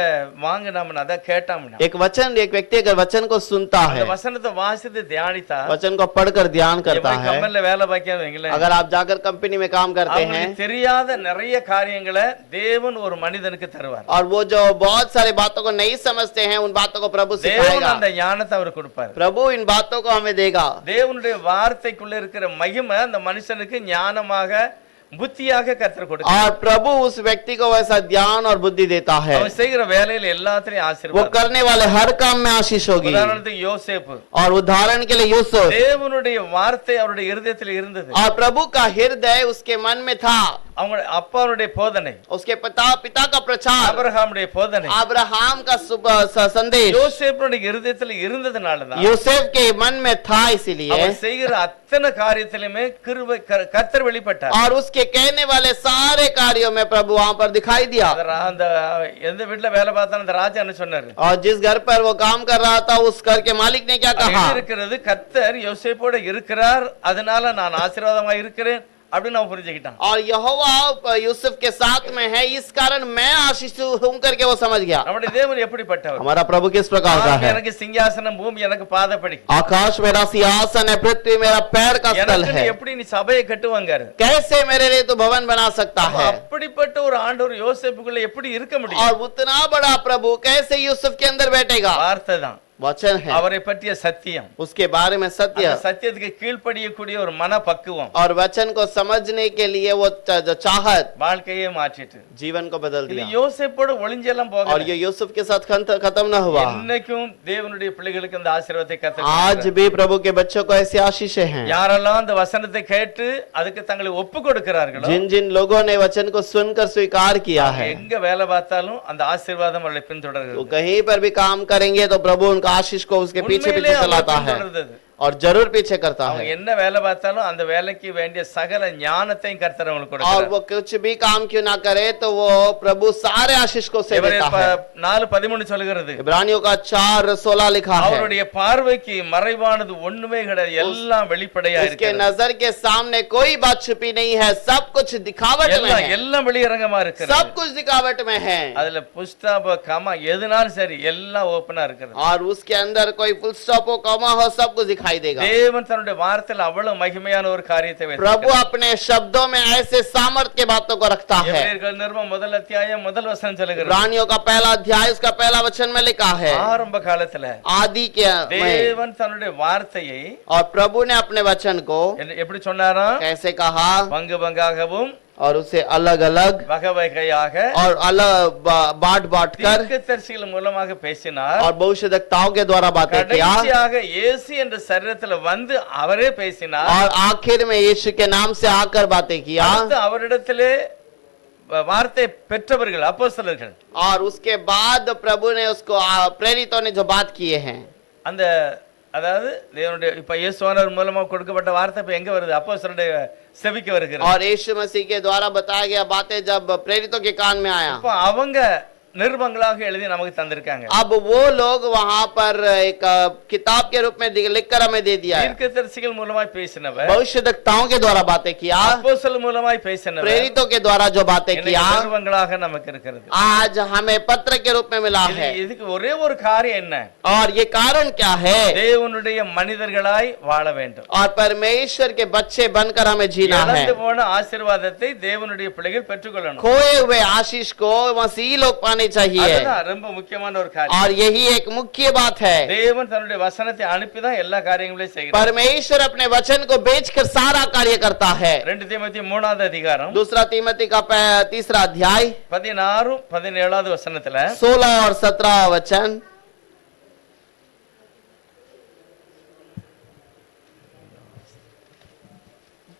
வாங்கினோம்னா அதை கேட்டாம்னா एक व्यक्ति अगर वचन को सुनता அந்த है, வசனத்தை வாசித்து தியானித்தா वचन को पढ़कर ध्यान करता है, கம்பெனில வேலை பார்க்க வைங்களேன், अगर आप जाकर कंपनी में काम करते हैं அவங்களுக்கு தெரியாத நிறைய காரியங்களை தேவன் ஒரு மனிதனுக்கு தருவார். और वो जो बहुत सारे बातों को नहीं समझते हैं उन बातों को प्रभु தேவன் सिखाएगा, அந்த ஞானத்தை அவர் கொடுப்பார். प्रभु इन बातों को हमें देगा। தேவனுடைய வார்த்தைக்குள்ள இருக்கிற மகிமை அந்த மனுஷனுக்கு ஞானமாக புத்தியாக கர்த்தர் கொடுக்கிறார். और प्रभु उस व्यक्ति को वैसा ज्ञान और बुद्धि देता है, அவன் செய்கிற வேலையில எல்லாத்துலயும் वो ஆசீர்வாதம். करने वाले हर काम में आशीष होगी। உதாரணத்துக்கு யோசேப்பு, और उदाहरण के लिए यूसुफ, தேவனுடைய வார்த்தை அவருடைய இருதயத்தில் இருந்தது. और प्रभु का हृदय उसके मन में था, அவங்க அப்பாவுடைய போதனை, उसके पिता का प्रचार, ஆபிரகாமுடைய போதனை अब्राहम का संदेश யோசேப்புடைய இருதயத்தில் இருந்ததுனாலதான் यूसुफ के मन में था, इसीलिए அவன் செய்கிற அத்தனை காரியத்திலுமே கிருபை கர்த்தர் வெளிப்பட்டார். और उसके कहने वाले सारे कार्यों में प्रभु वहां पर दिखाई दिया। அந்த எந்த வீட்டுல வேலை பார்த்தாலும் அந்த ராஜா என்ன சொன்னாரு, और जिस घर पर वो काम कर रहा था उस घर के मालिक ने क्या कहा, இருக்கிறது கர்த்தர் யோசேப்போட இருக்கிறார், அதனால நான் ஆசீர்வாதமா இருக்கிறேன் அப்படின்னு அவன் புரிஞ்சுக்கிட்டான். और यहोवा यूसुफ के साथ में है, इस कारण मैं आशीष हूं करके वो समझ गया। நம்முடைய தேவன் எப்படிப்பட்டவர், हमारा प्रभु किस प्रकार का है? எனக்கு சிங்காசனம், பூமி எனக்கு பாதப்படி, आकाश मेरा सिंहासन है, पृथ्वी मेरा पैर का स्थल எனக்கு है, எப்படி நீ சபையை கட்டுவாங்க, कैसे मेरे लिए तो भवन बना सकता है? அப்படிப்பட்ட ஒரு ஆண்டவர் யோசேப்புக்குள்ள எப்படி இருக்க முடியும்? और उतना बड़ा प्रभु कैसे यूसुफ के अंदर बैठेगा? வார்த்தை தான், वचन है, அவரை பற்றிய சத்தியம், उसके बारे में सत्य, அந்த சத்தியத்துக்கு கீழ்ப்படியக்கூடிய ஒரு மனப்பக்குவம் और वचन को समझने के लिए वो जो चाहत வாழ்க்கையே மாற்றிட்டு जीवन को बदल இது दिया। யோசேப்போட ஒளிஞ்செல்லாம் और போகல. ये यूसुफ के साथ खत्म न हुआ। இன்னைக்கும் தேவனுடைய பிள்ளைகளுக்கு அந்த ஆசீர்வாதத்தை आज கர்த்தர் भी प्रभु के बच्चों को ऐसी आशीषें हैं। யாரெல்லாம் அந்த வசனத்தை கேட்டு அதுக்கு தங்களை ஒப்பு கொடுக்கிறார்களோ, जिन जिन लोगों ने वचन को सुनकर स्वीकार किया है, எங்க வேலை பார்த்தாலும் அந்த ஆசீர்வாதம் அவர்களை वो பின்தொடர்கிறது. कहीं पर भी काम करेंगे तो प्रभु उनका आशीष को उसके पीछे உண்மையிலே पीछे அவர்களை चलाता है பின்தொடர்ந்தது. और जरूर पीछे करता அவங்க है। என்ன வேலை பார்த்தாலும் அந்த வேலைக்கு வேண்டிய சகல ஞானத்தையும் கர்த்தர் அவங்களுக்கு और கொடுக்கிறார். वो कुछ भी काम क्यों ना करे तो वो प्रभु सारे आशीष को से देता है। 4:13 சொல்கிறது, इब्रानियों का 4:16 लिखा है, அவருடைய பார்வைக்கு மறைவானது ஒண்ணுமே கிடையாது, எல்லாம் வெளிப்படையா उसके இருக்கிறது. नजर के सामने कोई बात छुपी नहीं है, सब कुछ दिखावट में है, எல்லாம் வெளியரங்கமா இருக்கிறது. सब कुछ दिखावट में है। அதுல புஸ்தக கமா எதுனாலும் சரி எல்லாம் ஓபனா இருக்கிறது. और उसके अंदर कोई फुल स्टॉप हो, कॉमा हो, सब कुछ दिखाई देगा। தேவன் தன்னுடைய வார்த்தையில் அவ்வளவு மகிமையான ஒரு காரியத்தை प्रभु अपने शब्दों में ऐसे सामर्थ के बातों को रखता है। எபிரேயர்கள் நிருபம் 1 अध्याயம் 1 वचन சொல்கிறது, इब्रानियों का पहला अध्याय उसका पहला वचन में लिखा है, ஆரம்ப காலத்துல आदि के में। தேவன் தன்னுடைய வார்த்தையை और प्रभु ने अपने वचन को எப்படி சொன்னாராம், कैसे कहा, பங்கு பங்காகவும் और उसे अलग अलग வகை வகையாக और अलग बांट बांट कर தீர்க்கதரிசிகள் மூலமாக பேசினார். और भविष्यद्वक्ताओं के द्वारा बातें किया, கடைசியாக இயேசு என்ற சரீரத்துல வந்து அவரே பேசினார். और आखिर में यीशु के नाम से आकर बातें किया। அடுத்து அவரிடத்திலே வார்த்தை பெற்றவர்கள் அப்போஸ்தலர்கள், और उसके बाद प्रभु ने उसको प्रेरितों ने जो बात किए हैं, அந்த அதாவது தேவனுடைய இப்ப இயேசுவானவர் மூலமா கொடுக்கப்பட்ட வார்த்தை இப்ப எங்க வருது, அப்போஸ்தலருடைய செவிக்கு வருகிறது. और यीशु मसीह के द्वारा बताया गया बातें जब प्रेरितों के कान में आया, இப்ப அவங்க நிருபங்களாக எழுதி நமக்கு தந்திருக்காங்க. अब वो लोग वहां पर एक किताब के रूप में लिखकर हमें दे दिया है। தீர்க்கதரிசிகள் மூலமாய் பேசினவர், भविष्यद्वक्ताओं के द्वारा बातें किया, அப்போஸ்தலர் மூலமாய் பேசினவர், प्रेरितों के द्वारा जो बातें இன்னைக்கு किया, நிருபங்களாக நமக்கு இருக்கிறது. आज हमें पत्र के रूप में मिला है। இதுக்கு ஒரே ஒரு காரியம் என்ன, और ये कारण क्या है, தேவனுடைய மனிதர்களாய் வாழ வேண்டும். और परमेश्वर के बच्चे बनकर हमें जीना है। இழந்து போன ஆசீர்வாதத்தை தேவனுடைய பிள்ளைகள் பெற்றுக்கொள்ளணும். खोए हुए आशीष को मसीह लोग पाने चाहिए, அதுதான் ரொம்ப முக்கியமான ஒரு காரியம். और यही एक मुख्य बात है। தேவன் தன்னுடைய வசனத்தை அனுப்பி தான் எல்லா காரியங்களையும் செய்கிறார். परमेश्वर अपने वचन को बेचकर सारा कार्य करता है। 2 தீமோத்தேயு 3 அதிகாரம் दूसरा तीमोथी का तीसरा अध्याय 16 17 வசனத்துல 16 और 17 वचन,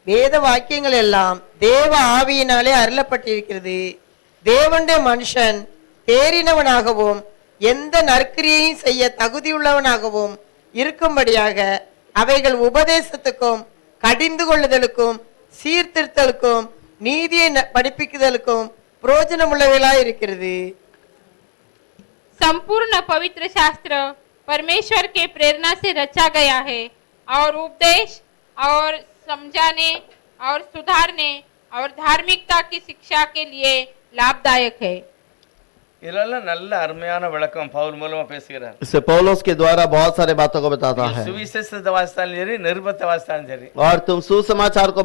வேத வாக்கியங்கள் எல்லாம் தேவ ஆவியினாலே அருளப்பட்டிருக்கிறது. தேவனுடைய மனுஷன் தேறினவனாகவும் எந்த நற்கிரியையும் செய்ய தகுதியுள்ளவனாகவும் இருக்கும்படியாக அவைகள் உபதேசத்துக்கும் கடிந்து கொள்ளுதலுக்கும் சீர்திருத்தலுக்கும் நீதியை படிப்பிக்குதலுக்கும் பிரயோஜனமுள்ளவைகளாய் இருக்கிறது. संपूर्ण पवित्र शास्त्र परमेश्वर के प्रेरणा से रचा गया है और उपदेश और समझाने और सुधारने और धार्मिकता की शिक्षा के लिए लाभदायक है। இதெல்லாம் நல்ல அருமையான விளக்கம் பவுல் மூலமா பேசுகிறார். इससे पौलुस के द्वारा बहुत सारे बातों को बताता है। சுவிசேஷத்தை வாசித்தாலும் சரி, நிருபத்தை வாசித்தாலும் சரி, और तुम सुसमाचार को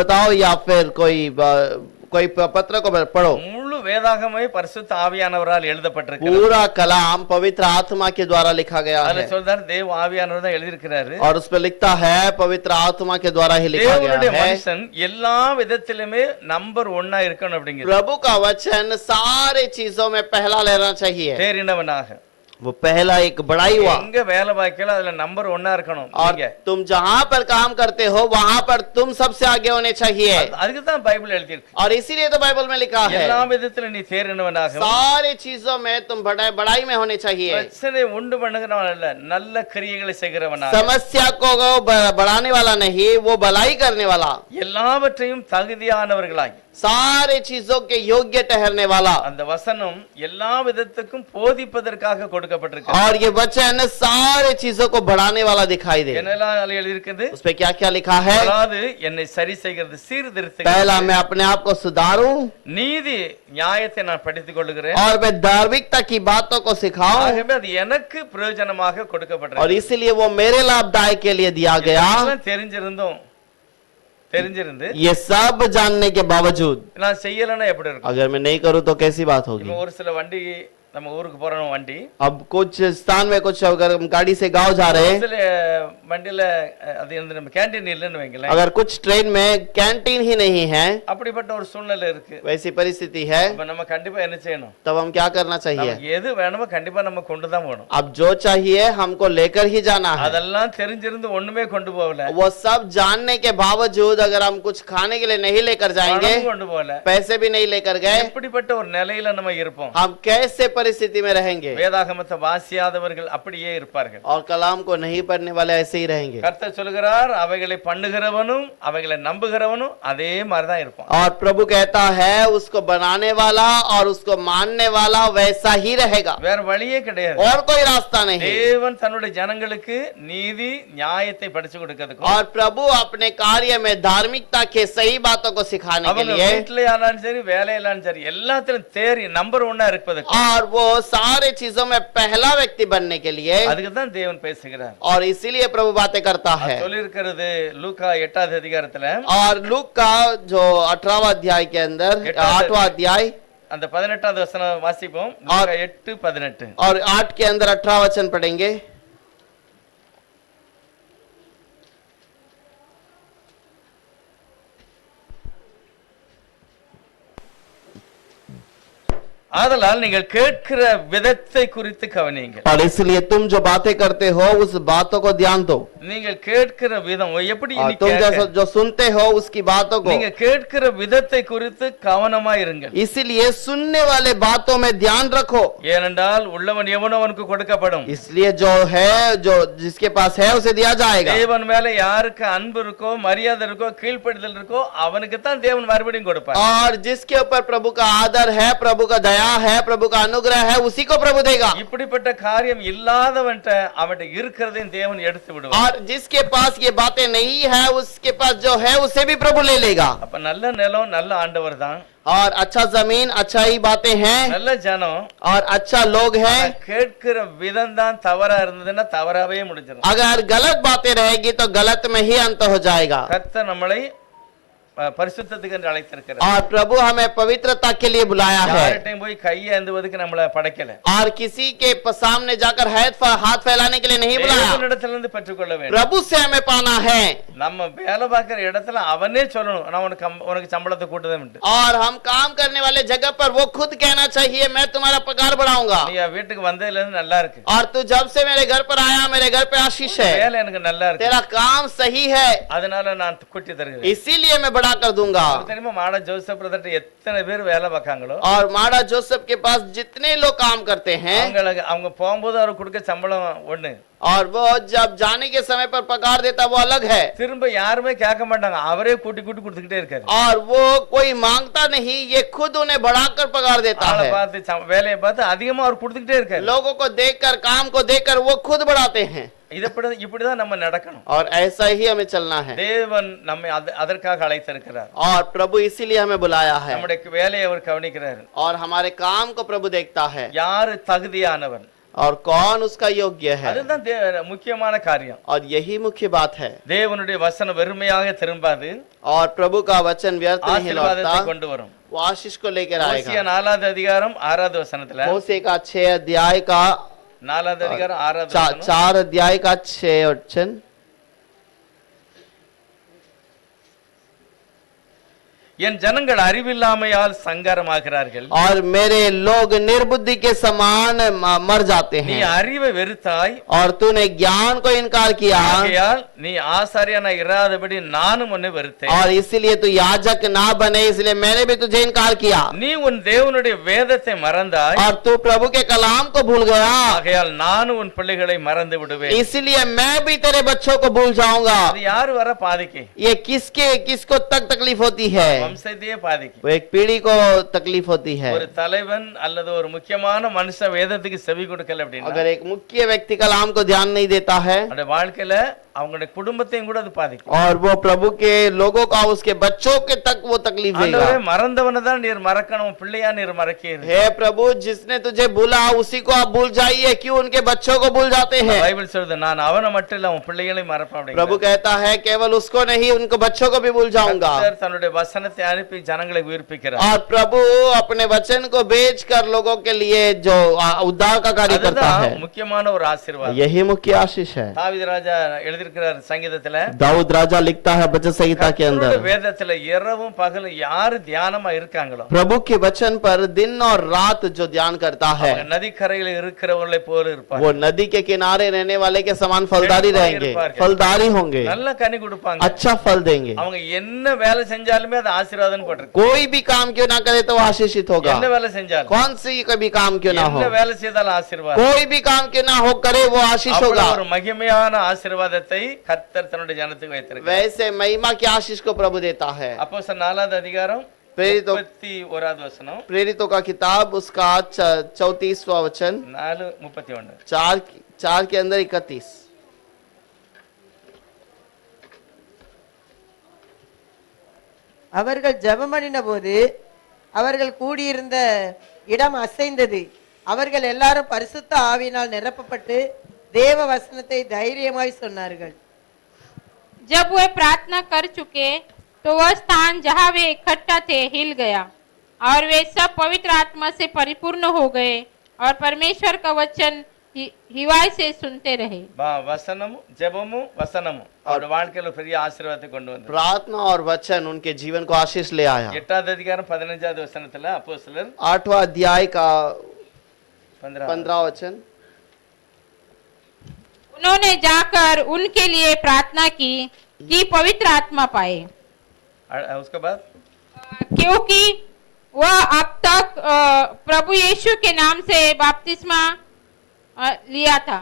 बताओ या फिर कोई पत्र को पढ़ो, முழு வேதாகமே பரிசுத்த ஆவியானவரால் எழுதப்பட்டிருக்கு. पूरा कलाम पवित्र आत्मा के द्वारा लिखा गया அதுல है। சொல்றாரு தேவ ஆவியானவர் தான் எழுதியிருக்கிறாரு. और उस पर लिखता है पवित्र आत्मा के द्वारा ही लिखा தேவனுடைய गया है। மனுஷன் எல்லா விதத்திலுமே நம்பர் 1 இருக்கணும் அப்படிங்கிறது. प्रभु का वचन सारे चीजों में पहला लेना चाहिए। தேறினவனாக वो पहला एक बड़ाई हुआ। எங்க வேலை பார்க்கல அதுல நம்பர் 1 இருக்கணும். और நீங்க तुम जहाँ पर काम करते हो वहाँ पर तुम सबसे आगे होने चाहिए। அதுக்கு தான் பைபிள் எழுதியிருக்கு. और इसीलिए तो बाइबल में लिखा है எல்லா விதத்திலும் நீ தேறினவனாக सारे चीजों में तुम बड़ाई में होने चाहिए। பிரச்சனை உண்டு பண்ணுகிறவன் அல்ல, நல்ல கிரியைகளை செய்கிறவனாக, समस्या को बढ़ाने वाला नहीं, वो भलाई करने वाला, எல்லாவற்றையும் தகுதியானவர்களாய் सारे चीजों के योग्य ठहरने वाला। அந்த வசனம் எல்லா விதத்துக்கும் போதிப்பதற்காக கொடுக்கப்பட்டிருக்கு. और ये वचन सारे चीजों को बढ़ाने वाला दिखाई दे। என்னெல்லாம் அதுல எழுதியிருக்குது? उस पे क्या क्या लिखा है? அதாவது என்னை சரி செய்கிறது, சீர்திருத்துகிறது, पहला मैं अपने आप को सुधारूं நீதி நியாயத்தை நான் படித்துக் கொள்ளுகிறேன், और मैं धार्मिकता की बातों को सिखाऊं, ஆகவே அது எனக்கு பிரயோஜனமாக और கொடுக்கப்பட்டிருக்கு. इसीलिए वो मेरे लाभदायक के लिए दिया गया। இதெல்லாம் தெரிஞ்சிருந்து ये सब जानने के बावजूद நான் செய்யலைன்னா எப்படி இருக்கும்? अगर मैं नहीं करूं तो कैसी बात होगी? இப்போ ஒரு சில வண்டி நம்ம ஊருக்கு போறோம் வண்டி, अब कुछ स्थान में कुछ अगर हम गाड़ी से गांव जा रहे हैं, சில வண்டியில அது வந்து நம்ம கேண்டீன் இல்லைன்னு வைங்களேன், अगर कुछ ट्रेन में कैंटीन ही नहीं है, அப்படிப்பட்ட ஒரு சூழ்நிலை இருக்கு. वैसी परिस्थिति है, அப்ப நம்ம கண்டிப்பா என்ன செய்யணும்? तब हम क्या करना चाहिए? நமக்கு எது வேணுமோ கண்டிப்பா நம்ம கொண்டு தான் போகணும். अब जो चाहिए हमको लेकर ही जाना है। அதெல்லாம் தெரிஞ்சிருந்து ஒண்ணுமே கொண்டு போகல, वो सब जानने के बावजूद अगर हम कुछ खाने के लिए नहीं लेकर जाएंगे, பணமும் கொண்டு போகல, पैसे भी नहीं लेकर गए, எப்படிப்பட்ட ஒரு நிலையில நம்ம இருப்போம்? हम कैसे परिस्थिति में रहेंगे? வேதாகமத்தை வாசியாதவர்கள் அப்படியே இருப்பார்கள். और कलाम को नहीं पढ़ने वाले ऐसे ही रहेंगे। கர்த்தர் சொல்கிறார், அவைகளை பண்ணுகிறவனும் அவைகளை நம்புகிறவனும் அதே மாதிரி தான் இருப்பான். और प्रभु कहता है उसको बनाने वाला और उसको मानने वाला वैसा ही रहेगा, வேற வழியே கிடையாது. और कोई रास्ता नहीं। தேவன் தன்னுடைய ஜனங்களுக்கு நீதி நியாயத்தை படிச்சு கொடுக்கிறதுக்கும், और प्रभु अपने कार्य में धार्मिकता के सही बातों को सिखाने के அவங்க लिए, வீட்டுல ஆனாலும் சரி வேலையிலாலும் சரி எல்லாத்திலும் தேறி நம்பர் 1 இருப்பதுக்கு, और वो सारे चीजों में पहला व्यक्ति बनने के लिए, அதுக்கு தான் தேவன் பேசுகிறார். और इसीलिए प्रभु बातें करता है। சொல்லி இருக்கிறது லூக்கா 8வது அதிகாரத்துல, और लूक का जो 18वां अध्याय के अंदर 8वां अध्याय அந்த 18வது வசனம் வாசிப்போம். லூக்கா 8:18. और 8 के अंदर 18 वचन पढ़ेंगे। ஆதலால் நீங்கள் கேட்கிற விதத்தை குறித்து கவனியுங்கள். और इसलिए तुम जो बातें करते हो उस बातों को ध्यान दो। நீங்கள் கேட்கிற விதம் எப்படி और तुम जो सुनते हो उसकी बातों को, நீங்க கேட்கிற விதத்தை குறித்து கவனமா இருங்கள். इसलिए सुनने वाले बातों में ध्यान रखो। ஏனென்றால் உள்ளவன் எவனோ அவனுக்கு கொடுக்கப்படும். इसलिए जो है, जो जिसके पास है उसे दिया जाएगा। தேவன் மேல யாருக்கு அன்பு இருக்கோ, மரியாதை இருக்கோ, கீழ்ப்படிதல் இருக்கோ அவனுக்கு தான் தேவன் மறுபடியும் கொடுப்பார். और जिसके ऊपर प्रभु का आदर है, प्रभु का दया है, प्रभु का अनुग्रह है, उसी को प्रभु देगा। இப்படிப்பட்ட காரியம் இல்லாதவன்ட்ட அவன்ட்ட இருக்கிறதையும் தேவன் எடுத்து விடுவார். और जिसके पास ये बातें नहीं है, उसके पास जो है उसे भी प्रभु ले लेगा। அப்ப நல்ல நிலம் நல்ல ஆண்டவர் தான், और अच्छा जमीन अच्छा ही बातें हैं, நல்ல ஜனம், और अच्छा लोग हैं। கேட்கிற விதம் தான் தவறா இருந்ததுன்னா தவறாவே முடிஞ்சிடும். अगर गलत बातें रहेगी तो गलत में ही अंत हो जाएगा। கர்த்தர் நம்மளை பரிசுத்தத்துக்கு என்று அழைத்திருக்கிறார். और प्रभु हमें पवित्रता के लिए बुलाया है, யார்கிட்டயும் போய் கையை ஏந்துவதற்கு நம்மளை படைக்கல. और किसी के सामने जाकर हाथ फैलाने के लिए नहीं बुलाया। தேவனிடத்திலிருந்து பெற்றுக்கொள்ள வேண்டும். प्रभु से हमें पाना है। நம்ம வேலை பார்க்கிற இடத்துல அவனே சொல்லணும், நான் உனக்கு சம்பளத்தை கூட்டுதேன். और हम काम करने वाले जगह पर वो खुद कहना चाहिए, मैं तुम्हारा पगार बढ़ाऊंगा। நீ வீட்டுக்கு வந்ததுல இருந்து நல்லா இருக்கு, और तू जब से मेरे घर पर आया, मेरे घर पे आशीष है, வேலை எனக்கு நல்லா இருக்கு, तेरा काम सही है, அதனால நான் கூட்டி தருகிறேன். इसीलिए मैं बढ़ा कर दूंगा। தெரியுமா மாடா ஜோசப் பிரதர் எத்தனை பேர் வேலை பார்க்காங்களோ, और माड़ा जोसेफ के पास जितने लोग काम करते हैं, அவங்க போகும்போது அவர் கொடுக்க சம்பளம் ஒண்ணு, और वो जब जाने के समय पर पगार देता वो अलग है। திரும்ப யாருமே கேட்க மாட்டாங்க, அவரே கூட்டி கூட்டி கொடுத்துக்கிட்டே இருக்காரு. और वो कोई मांगता नहीं, ये खुद उन्हें बढ़ाकर पगार देता ஆளை है। பார்த்து வேலையை பார்த்து அதிகமா அவர் கொடுத்துக்கிட்டே இருக்காரு. लोगों को देखकर, काम को देखकर वो खुद बढ़ाते हैं। இப்படிதான் நம்ம நடக்கணும். और ऐसा ही हमें चलना है தேவன் நம்மை அதற்காக அழைத்திருக்கிறார். और प्रभु इसीलिए हमें बुलाया है நம்முடைய வேலையை அவர் கவனிக்கிறார். और हमारे काम को प्रभु देखता है யாரு தகுதியானவன், और कौन उसका योग्य है, அதுதான் முக்கியமான காரியம். और यही मुख्य बात है. தேவனுடைய வசனம் வெறுமையாக திரும்பாது, और प्रभु का वचन व्यर्थ नहीं लौटता, ஆசீர்வாதத்தை கொண்டு வரும். वो आशीष को लेकर आएगा. ஓசியா 4வது அதிகாரம் 6வது வசனத்துல, होशे का 6 अध्याय का 4வது அதிகாரம் 6வது 4 अध्याय का 6 वचन, என் ஜனங்கள் அறிவில்லாமையால் சங்காரமாகிறார்கள். और मेरे लोग निर्बुद्धि के समान मर जाते நீ हैं. அறிவை வெறுத்தாய், और तूने ज्ञान को इनकार किया, ஆகையால் நீ ஆசாரியனாய் இராதபடி நானும் உன்னை வெறுத்தேன். और इसीलिए तू याजक ना बने, इसलिए मैंने भी तुझे इनकार किया. நீ உன் தேவனுடைய வேதத்தை மறந்தாய், और तू प्रभु के कलाम को भूल गया, ஆகையால் நானும் உன் பிள்ளைகளை மறந்து விடுவேன். इसलिए मैं भी तेरे बच्चों को भूल जाऊंगा. அது யாரு வர பாதிக்கு? ये किसको तक तकलीफ होती है? வம்சத்தையே பாதிக்கு. वो एक पीढ़ी को तकलीफ होती है. ஒரு தலைவன் அல்லது ஒரு முக்கியமான மனுஷன் வேதத்துக்கு செவி கொடுக்கல அப்படின்னா, अगर एक मुख्य व्यक्ति कलाम को ध्यान नहीं देता है, அவருடைய வாழ்க்கையில அவங்களுடைய குடும்பத்தையும் கூட அது பாதிக்கும். और वो प्रभु के लोगों का, उसके बच्चों के तक वो तकलीफ ஆண்டவரே, देगा. மறந்தவனை தான் நீர் மறக்கணும், பிள்ளையா நீர் மறக்கீர். हे प्रभु, जिसने तुझे भूला उसी को आप भूल जाइए, क्यों उनके बच्चों को भूल जाते हैं? பைபிள் சொல்லுது, நான் அவனை மட்டும் இல்ல உன் பிள்ளைகளையும் மறப்பேன் அப்படிங்கிறார். प्रभु कहता है केवल उसको नहीं, उनको बच्चों को भी भूल जाऊंगा. கர்த்தர் தன்னுடைய வசனத்தை அனுப்பி ஜனங்களை உயிர்ப்பிக்கிறார். और प्रभु अपने वचन को बेच कर लोगों के लिए जो उद्धार का कार्य करता है, அதுதான் முக்கியமான ஒரு ஆசீர்வாதம். यही मुख्य आशीष है. தாவீது ராஜா எழுதியிருக்கிறார் சங்கீதத்துல, दाऊद राजा लिखता है भजन संहिता के अंदर, கர்த்தருடைய வேதத்துல இரவும் பகலும் யாரு தியானமா இருக்காங்களோ, प्रभु के वचन पर दिन और रात जो ध्यान करता है, அவங்க நதிக்கரையில இருக்கிறவர்களை போல இருப்பாங்க. वो नदी के किनारे रहने वाले के समान फलदारी रहेंगे, फलदारी होंगे, நல்ல கனி கொடுப்பாங்க. अच्छा फल देंगे. அவங்க என்ன வேலை செஞ்சாலுமே அது ஆசீர்வாதம் போட்டிருக்கு. कोई भी काम क्यों ना करे तो वो आशीषित होगा. என்ன வேலை செஞ்சாலும், कौन सी कभी काम क्यों ना हो, என்ன வேலை செய்தாலும் ஆசீர்வாதம். कोई भी काम क्यों ना हो करे वो आशीष அப்படி होगा. ஒரு மகிமையான ஆசீர்வாதத்தை கர்த்தர் தன்னுடைய ஜனத்துக்கு வைத்திருக்கிறார். वैसे महिमा की आशीष को प्रभु देता है. அப்போஸ்தலர் 4வது அதிகாரம் प्रेरितों 31வது वचனம், प्रेरितों का किताब उसका 34वां वचन, 4:31. 4 के अंदर 31. அவர்கள் ஜெபமணின போது அவர்கள் கூடியிருந்த இடம் அசைந்தது. அவர்கள் எல்லாரும் பரிசுத்த ஆவியினால் நிரப்பப்பட்டு தேவ வசனத்தை தைரியமாய் சொன்னார்கள். जब वे प्रार्थना कर चुके तो वह स्थान जहाँ वे इकट्ठा थे हिल गया और वे सब पवित्र आत्मा से परिपूर्ण हो गए और परमेश्वर का वचन हिवाई से सुनते रहे. வசனமும் ஜெபமும் வசனமும் அவருடைய வாழ்க்கையில பெரிய ஆசீர்வாதத்தை கொண்டு வந்தது. प्रार्थना और वचन उनके जीवन को आशीष ले आया. 8வது அதிகாரம் 15வது வசனத்துல அப்போஸ்தலர் 8वां अध्याय का 15 15वां वचन, उन्होंने जाकर उनके लिए प्रार्थना की कि पवित्र आत्मा पाए, उसके बाद क्योंकि वह अब तक प्रभु यीशु के नाम से बपतिस्मा लिया था.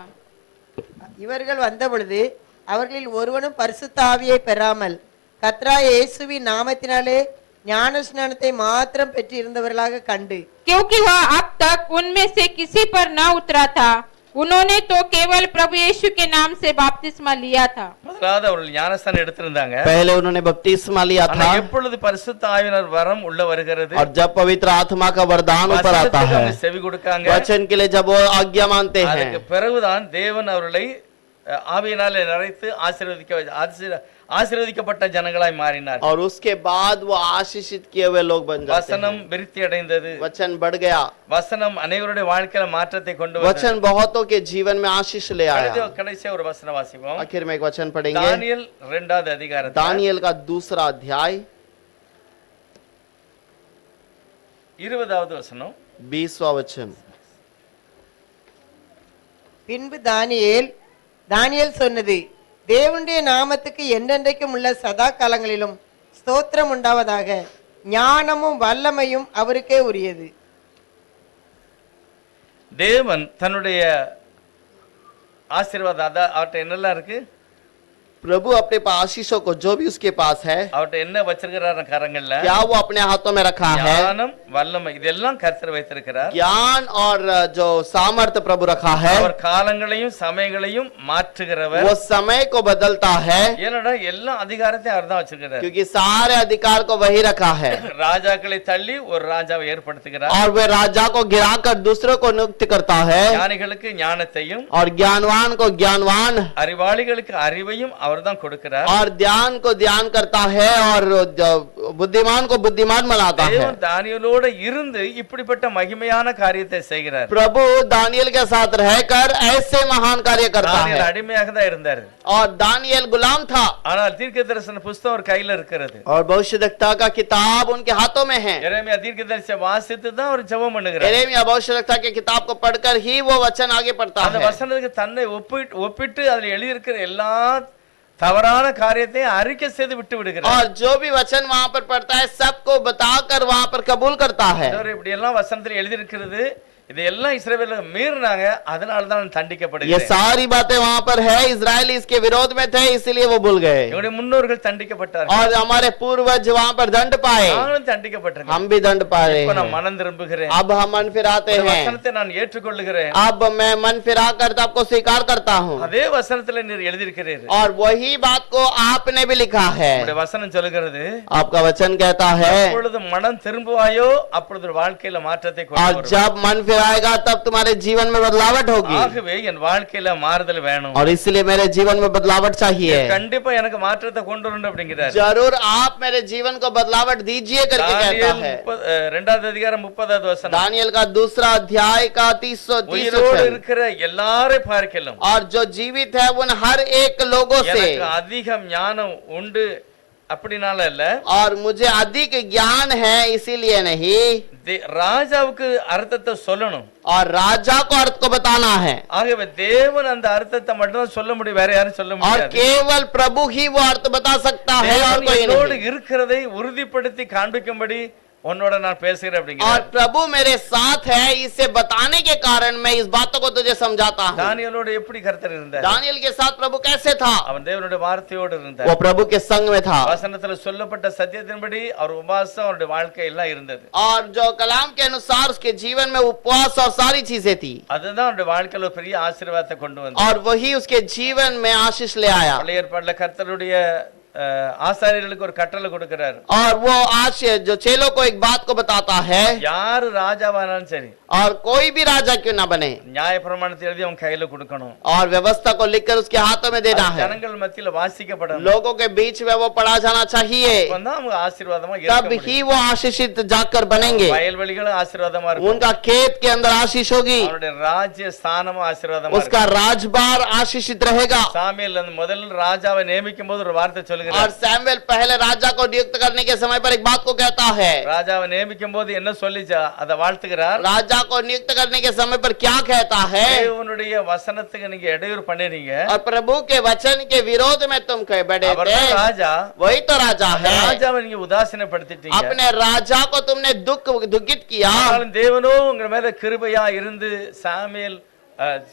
இவர்கள் வந்த பொழுது அவர்களில் ஒருவனும் பரிசுத்த ஆவியை பெறாமல் கர்த்தராகிய இயேசுவின் நாமத்தினாலே ஞான ஸ்நானத்தை மாத்திரம் பெற்று இருந்தவர்களாக கண்டு, क्योंकि वह अब तक उनमें से किसी पर न उतरा था, उन्होंने तो केवल प्रभु यीशु के नाम से बपतिस्मा लिया था. முதலாவது அவர்கள் ஞானஸ்தானம் எடுத்திருந்தாங்க. पहले उन्होंने बपतिस्मा लिया ஆனா था, எப்பொழுது பரிசுத்த ஆவியினர் வரம் உள்ள வருகிறது, और जब पवित्र आत्मा का वरदान ऊपर आता வசனத்துக்கு है, அவங்க செவி கொடுக்காங்க, वचन के लिए जब वो आज्ञा मानते அதுக்கு हैं, பிறகுதான் தேவன் அவர்களை ஆவியினாலே நிறைத்து ஆசீர்வதிக்கப்பட்ட ஜனங்களாய் மாறினார். और उसके बाद वो आशीषित किए हुए लोग बन जाते வசனம் हैं. விருத்தி அடைந்தது. वचन बढ़ गया, வசனம் அனைவருடைய வாழ்க்கையில மாற்றத்தை கொண்டு வந்தது. वचन बहुतों के जीवन में आशीष ले आया. கடைசியா ஒரு வசனம் வாசிப்போம். आखिर में एक वचन पढ़ेंगे, தானியேல் 2வது அதிகாரம் दानियल का 2रा अध्याय 20வது வசனம். 20वां वचन, பின்பு தானியேல் சொன்னது, தேவனுடைய நாமத்துக்கு என்றென்றைக்கும் உள்ள சதா காலங்களிலும் ஸ்தோத்திரம் உண்டாவதாக, ஞானமும் வல்லமையும் அவருக்கே உரியது. தேவன் தன்னுடைய ஆசீர்வாதம் அவர்கிட்ட என்னெல்லாம் இருக்கு? प्रभु अपने पास आशीषों को जो भी उसके पास है அவர்ட்ட என்ன வச்சிருக்கிறார் கரங்கள்ல क्या वो अपने हाथों में रखा है ஞானம் வல்லமை இதெல்லாம் கர்த்தர் வைத்திருக்கிறார் ज्ञान और जो सामर्थ्य प्रभु रखा है அவர் காலங்களையும் சமயங்களையும் மாற்றுகிறவர் वो समय को बदलता है ஏனடா எல்லா அதிகாரத்தையும் அவர் தான் வச்சிருக்கிறார் क्योंकि सारे अधिकार को वही रखा है ராஜாக்களை தள்ளி ஒரு ராஜாவை ஏற்படுத்துகிறார் और वे राजा को गिराकर दूसरों को नियुक्त करता है ஞானிகளுக்கு ஞானத்தையும் और ज्ञानवान को ज्ञानवान அறிவாளிகளுக்கு அறிவையும் அவர்தான் கொடுக்கிறார் और ध्यान को ध्यान करता है और बुद्धिमान को बुद्धिमान बनाता है தேவன் தானியேலோடு இருந்து இப்படிப்பட்ட மகிமையான காரியத்தை செய்கிறார் प्रभु दानियल के साथ रहकर ऐसे महान कार्य करता தானியேல் है அடிமையாக தான் இருந்தார் और दानियल गुलाम था ஆனால் தீர்க்கதரிசன புஸ்தகம் ஒரு கையில இருக்கிறது और भविष्यद्वक्ता का किताब उनके हाथों में है எரேமியா தீர்க்கதரிசியை வாசித்து தான் அவர் ஜெபம் பண்ணுகிறார் यिर्मयाह भविष्यद्वक्ता के किताब को पढ़कर ही वो वचन आगे पढ़ता அந்த है வசனத்துக்கு தன்னை ஒப்பிட்டு அதுல எழுதியிருக்கிற எல்லா தவறான காரியத்தை அறிக்கை செய்து விட்டு விடுகிறார் और जो भी वचन वहां पर पढ़ता है सबको बताकर वहां पर कबूल करता है இப்படி எல்லாம் வசனத்தில் எழுதியிருக்கிறது இதெல்லாம் இஸ்ரவேலர்கள் மீறினாங்க அதனால தான் ये தண்டிக்கப்படுகிறார் सारी बातें वहां पर है इजरायली इसके विरोध में थे इसलिए वो भूल गए இவருடைய முன்னோர்கள் தண்டிக்கப்பட்டார்கள் और हमारे पूर्वज वहां पर दंड पाए நாங்களும் தண்டிக்கப்பட்டிருக்கோம் हम भी दंड पाए இப்ப நான் हैं மனம் திரும்புகிறேன் अब हम मन फिराते இந்த हैं வசனத்தை நான் ஏற்றுக்கொள்ளுகிறேன் अब मैं मन फिरा कर आपको स्वीकार करता हूँ அதே வசனத்துல நீர் எழுதியிருக்கிறீர் और वही बात को आपने भी लिखा है உங்களுடைய வசனம் சொல்லுகிறது आपका वचन कहता है எப்பொழுது மனம் திரும்புவாயோ அப்பொழுது வாழ்க்கையில மாற்றத்தை கொண்டு और வரும் जब मन फिराएगा तब तुम्हारे जीवन में बदलावट होगी ஆகவே என் வாழ்க்கையில மாறுதல் வேணும் और इसलिए मेरे जीवन में बदलावट चाहिए கண்டிப்பா எனக்கு மாற்றத்தை கொண்டு வரணும் அப்படிங்கிறார் जरूर आप मेरे जीवन को बदलावट दीजिए करके कहता தானியேல் है 2வது அதிகாரம் 30வது வசனம் दानियल का दूसरा अध्याय का 30 உயிரோடு இருக்கிற எல்லாரையும் பார்க்கலாம் और जो जीवित है उन हर एक लोगों से எனக்கு அதிக ஞானம் உண்டு அப்படினால இல்ல और मुझे अधिक ज्ञान है इसीलिए नहीं ராஜாவுக்கு அர்த்தத்தை சொல்லணும் और राजा को अर्थ को बताना है ஆகவே தேவன் அந்த அர்த்தத்தை மட்டும் சொல்ல முடியும் வேற யாரும் சொல்ல और முடியாது केवल प्रभु ही वो अर्थ बता सकता है और தேவன் कोई என்னோடு नहीं இருக்கிறதை உறுதிப்படுத்தி காண்பிக்கும்படி உன்னோட நான் பேசுகிறேன் और அப்படிங்கிறார் प्रभु मेरे साथ है इसे बताने के कारण मैं इस बातों को तुझे समझाता हूँ தானியேலோடு எப்படி கர்த்தர் இருந்தார் दानियल के साथ प्रभु कैसे था அவன் தேவனுடைய வார்த்தையோடு இருந்தார் वो प्रभु के संग में था வசனத்துல சொல்லப்பட்ட சத்தியத்தின்படி அவர் உபவாசம் அவருடைய வாழ்க்கை எல்லாம் இருந்தது और जो कलाम के अनुसार उसके जीवन में उपवास और सारी चीजें थी அதுதான் அவருடைய வாழ்க்கையில ஒரு பெரிய ஆசீர்வாதத்தை கொண்டு வந்தது और वही उसके जीवन में आशीष ले आया பழைய ஏற்பாட்டுல கர்த்தருடைய ஆசாரியர்களுக்கு ஒரு கட்டளை கொடுக்கிறார் और वो आशीष जो चेलों को एक बात को बताता है யாரு ராஜாவானாலும் சரி और कोई भी राजा क्यों ना बने நியாய பிரமாணத்தை எழுதி அவன் கையில கொடுக்கணும் और व्यवस्था को लिखकर उसके हाथों में देना है ஜனங்கள் மத்தியில வாசிக்கப்படணும் लोगों के बीच में वो पढ़ा जाना चाहिए அப்பதான் அவங்க ஆசீர்வாதமா இருக்க तब முடியும் ही वो आशीषित जाकर बनेंगे வயல்வெளிகளும் ஆசீர்வாதமா இருக்கும் उनका खेत के अंदर आशीष होगी அவருடைய ராஜ்ய ஸ்தானமும் ஆசீர்வாதமா இருக்கும் उसका राजबार आशीषित रहेगा சாமுவேல் அந்த முதல் ராஜாவை நியமிக்கும் போது ஒரு வார்த்தை और சொல்லுகிறார் सैमुएल पहले राजा को नियुक्त करने के समय पर एक बात को कहता है ராஜாவை நியமிக்கும் போது என்ன சொல்லிச்சா அதை வாழ்த்துகிறார் राजा को नियुक्त करने के समय पर क्या कहता है தேவனுடைய வசனத்துக்கு நீங்க இடையூறு பண்ணினீங்க और प्रभु के वचन के विरोध में तुम कह बैठे थे அவர்தான் ராஜா वही तो राजा है ராஜாவை நீங்க உதாசீனப்படுத்திட்டீங்க अपने राजा को तुमने दुखित किया ஆனாலும் தேவனோ உங்க மேல கிருபையா இருந்து சாமுவேல்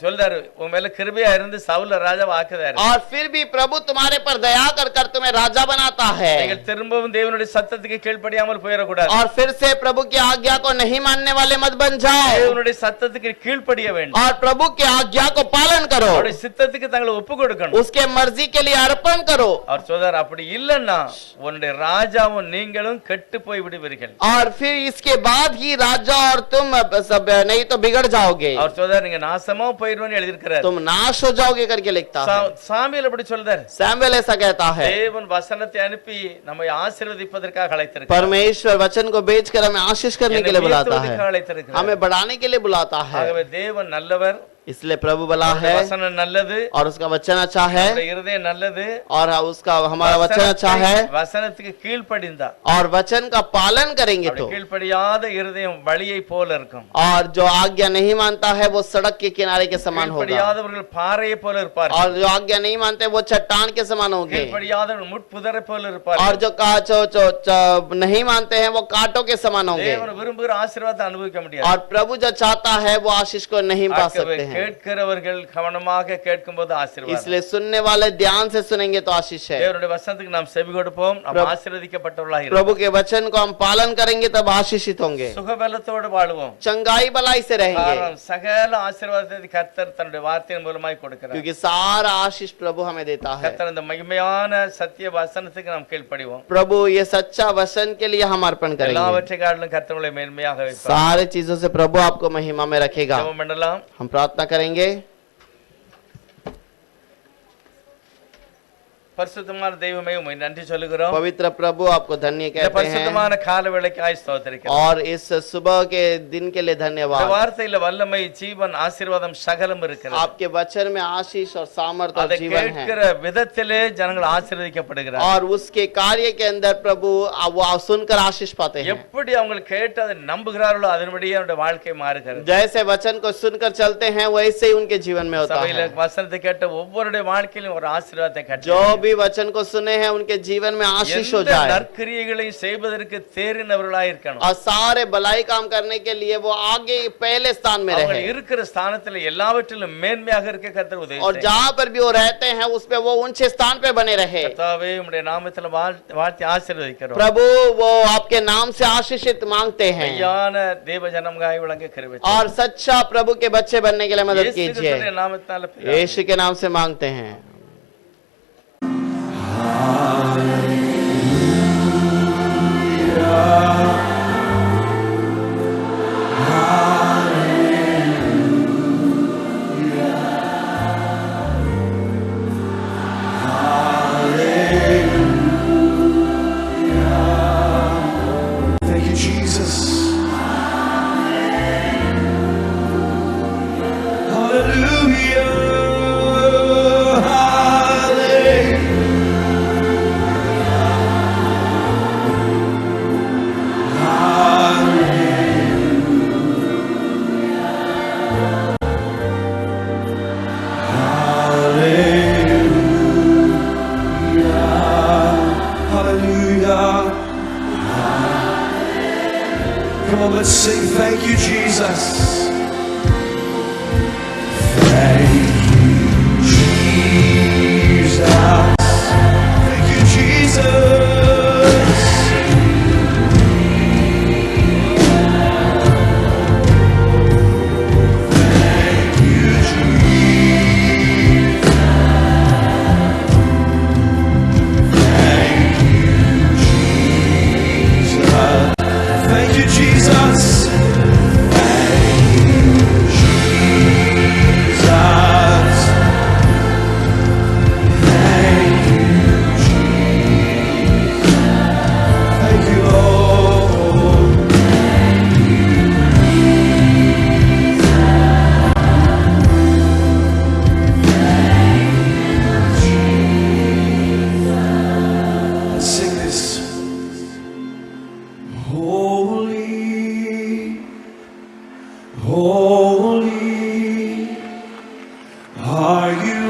சொல்றாரு உன் மேல கிருபையா இருந்து சவுல ராஜாவை ஆக்குறாரு और फिर भी प्रभु तुम्हारे पर दया कर तुम्हें राजा बनाता है நீங்கள் திரும்பவும் தேவனுடைய சத்தத்துக்கு கீழ்ப்படியாமல் போயிடக்கூடாது और फिर से प्रभु की आज्ञा को नहीं मानने वाले मत बन जाओ தேவனுடைய சத்தத்துக்கு கீழ்ப்படிய வேண்டும் और प्रभु की आज्ञा को पालन करो அவருடைய சித்தத்துக்கு தங்களை ஒப்பு கொடுக்கணும் उसके मर्जी के लिए अर्पण करो அவர் சொல்றார் அப்படி இல்லன்னா உன்னுடைய ராஜாவும் நீங்களும் கெட்டு போய் விடுவீர்கள் और फिर इसके बाद ही राजा और तुम सब नहीं तो बिगड़ जाओगे அவர் சொல்றார் நீங்க நாசமா போயிடுவேன்னு எழுதியிருக்கிறார் तुम नाश हो जाओगे करके लिखता है சாமுவேல் அப்படி சொல்றார் सैमुएल ऐसा कहता है தேவன் வசனத்தை அனுப்பி நம்மை ஆசீர்வதிப்பதற்காக அழைத்திருக்கிறார் परमेश्वर वचन को बेचकर हमें आशीष करने के लिए बुलाता है அழைத்திருக்கிறார் हमें बढ़ाने के लिए बुलाता है ஆகவே தேவன் நல்லவர் इसलिए प्रभु भला है வசனம் நல்லது और उसका वचन अच्छा है நம்முடைய இருதயம் நல்லது और उसका हमारा वचन अच्छा है வசனத்துக்கு கீழ்ப்படிந்தா और वचन का पालन करेंगे तो கீழ்ப்படியாத இருதயம் வழியை போல இருக்கும் और जो आज्ञा नहीं मानता है वो सड़क के किनारे के समान होगा கீழ்ப்படியாதவர்கள் பாறையை போல இருப்பார்கள் और जो आज्ञा नहीं मानते वो चट्टान के समान होंगे கீழ்ப்படியாதவர்கள் முட்புதரை போல और இருப்பார்கள் जो नहीं मानते हैं वो कांटों के समान होंगे தேவன் விரும்புகிற ஆசீர்வாதத்தை அனுபவிக்க முடியாது और प्रभु जो चाहता है वो आशीष को नहीं पा सकते हैं हैं। கேட்கிறவர்கள் கவனமாக கேட்கும்போது ஆசீர்வாதம். इसलिए सुनने वाले ध्यान से सुनेंगे तो आशीष है। தேவனுடைய வசனத்துக்கு நாம் செவி கொடுப்போம், நாம் ஆசீர்வதிக்கப்பட்டவர்களாக இருப்போம். प्रभु के वचन को हम पालन करेंगे तब आशीषित होंगे, சுகபலத்தோடு வாழுவோம். चंगाई भलाई से रहेंगे, காரணம் சகல ஆசீர்வாதத்தை கர்த்தர் தன்னுடைய வார்த்தையின் மூலமாய் கொடுக்கிறார். क्योंकि सारा आशीष प्रभु हमें देता है। கர்த்தர் இந்த மகிமையான சத்திய வசனத்துக்கு நாம் கீழ்ப்படிவோம். प्रभु ये सच्चा वचन के लिए हम अर्पण करेंगे। எல்லாவற்றை காட்டிலும் கர்த்தர் உங்களை மேன்மையாக வைப்பார். सारे चीजों से प्रभु आपको महिमा में रखेगा। ஜெபம் பண்ணலாம். हम प्रार्थना करेंगे। பரிசுத்தமான தெய்வமே உம்மை நன்றி சொல்லுகிறோம். पवित्र प्रभु आपको धन्य இந்த कहते हैं பரிசுத்தமான கால வேளைக்காய் ஸ்தோத்திரிக்கிறோம். और इस सुबह के दिन के लिए இந்த धन्यवाद। வார்த்தையில வல்லமை, ஜீவன், ஆசீர்வாதம் சகலம் இருக்கிறது. आपके वचन में आशीष और सामर्थ्य और அதை जीवन है, கேட்கிற விதத்திலே ஜனங்கள் ஆசீர்வதிக்கப்படுகிறார். और उसके कार्य के अंदर प्रभु वो सुनकर आशीष पाते हैं। எப்படி அவங்க கேட்டு அதை நம்புகிறார்களோ அதன்படியே அவருடைய வாழ்க்கை மாறுகிறது. जैसे वचन को सुनकर चलते हैं वैसे ही उनके जीवन में होता சபையில है। வசனத்தை கேட்ட ஒவ்வொருடைய வாழ்க்கையிலும் ஒரு ஆசீர்வாதத்தை जो கட்டளை. भी वचन को सुने हैं उनके जीवन में आशीष हो எந்த जाए, நற்கிரியைகளையும் செய்வதற்கு தேறினவர்களாய் இருக்கணும். और सारे भलाई काम करने के लिए वो आगे पहले स्थान में அவங்க रहे, இருக்கிற ஸ்தானத்துல எல்லாவற்றிலும் மேன்மையாக இருக்க கர்த்தர் உதவி और செய்யும். जहाँ पर भी वो रहते हैं उसपे वो ऊंचे स्थान पे बने रहे। கர்த்தாவே உம்முடைய நாமத்துல வாழ்த்தி ஆசீர்வதிக்கிறோம். प्रभु वो आपके नाम से आशीषित मांगते हैं, மெய்யான தேவ ஜனமாய் விளங்க கிருபை செய்யும். और सच्चा प्रभु के बच्चे बनने के लिए मदद இயேசு कीजिए। கிறிஸ்துவின் நாமத்தினால பிதாவே. यीशु के नाम से मांगते हैं। Thank you, Jesus. Hallelujah. Hallelujah. Hallelujah. Come on, let's sing. Thank you, Jesus. Thank you, Jesus. Thank you, Jesus. Thank you, Jesus. Thank you, Jesus. Thank you, Lord. Let's sing this. Holy, holy are you,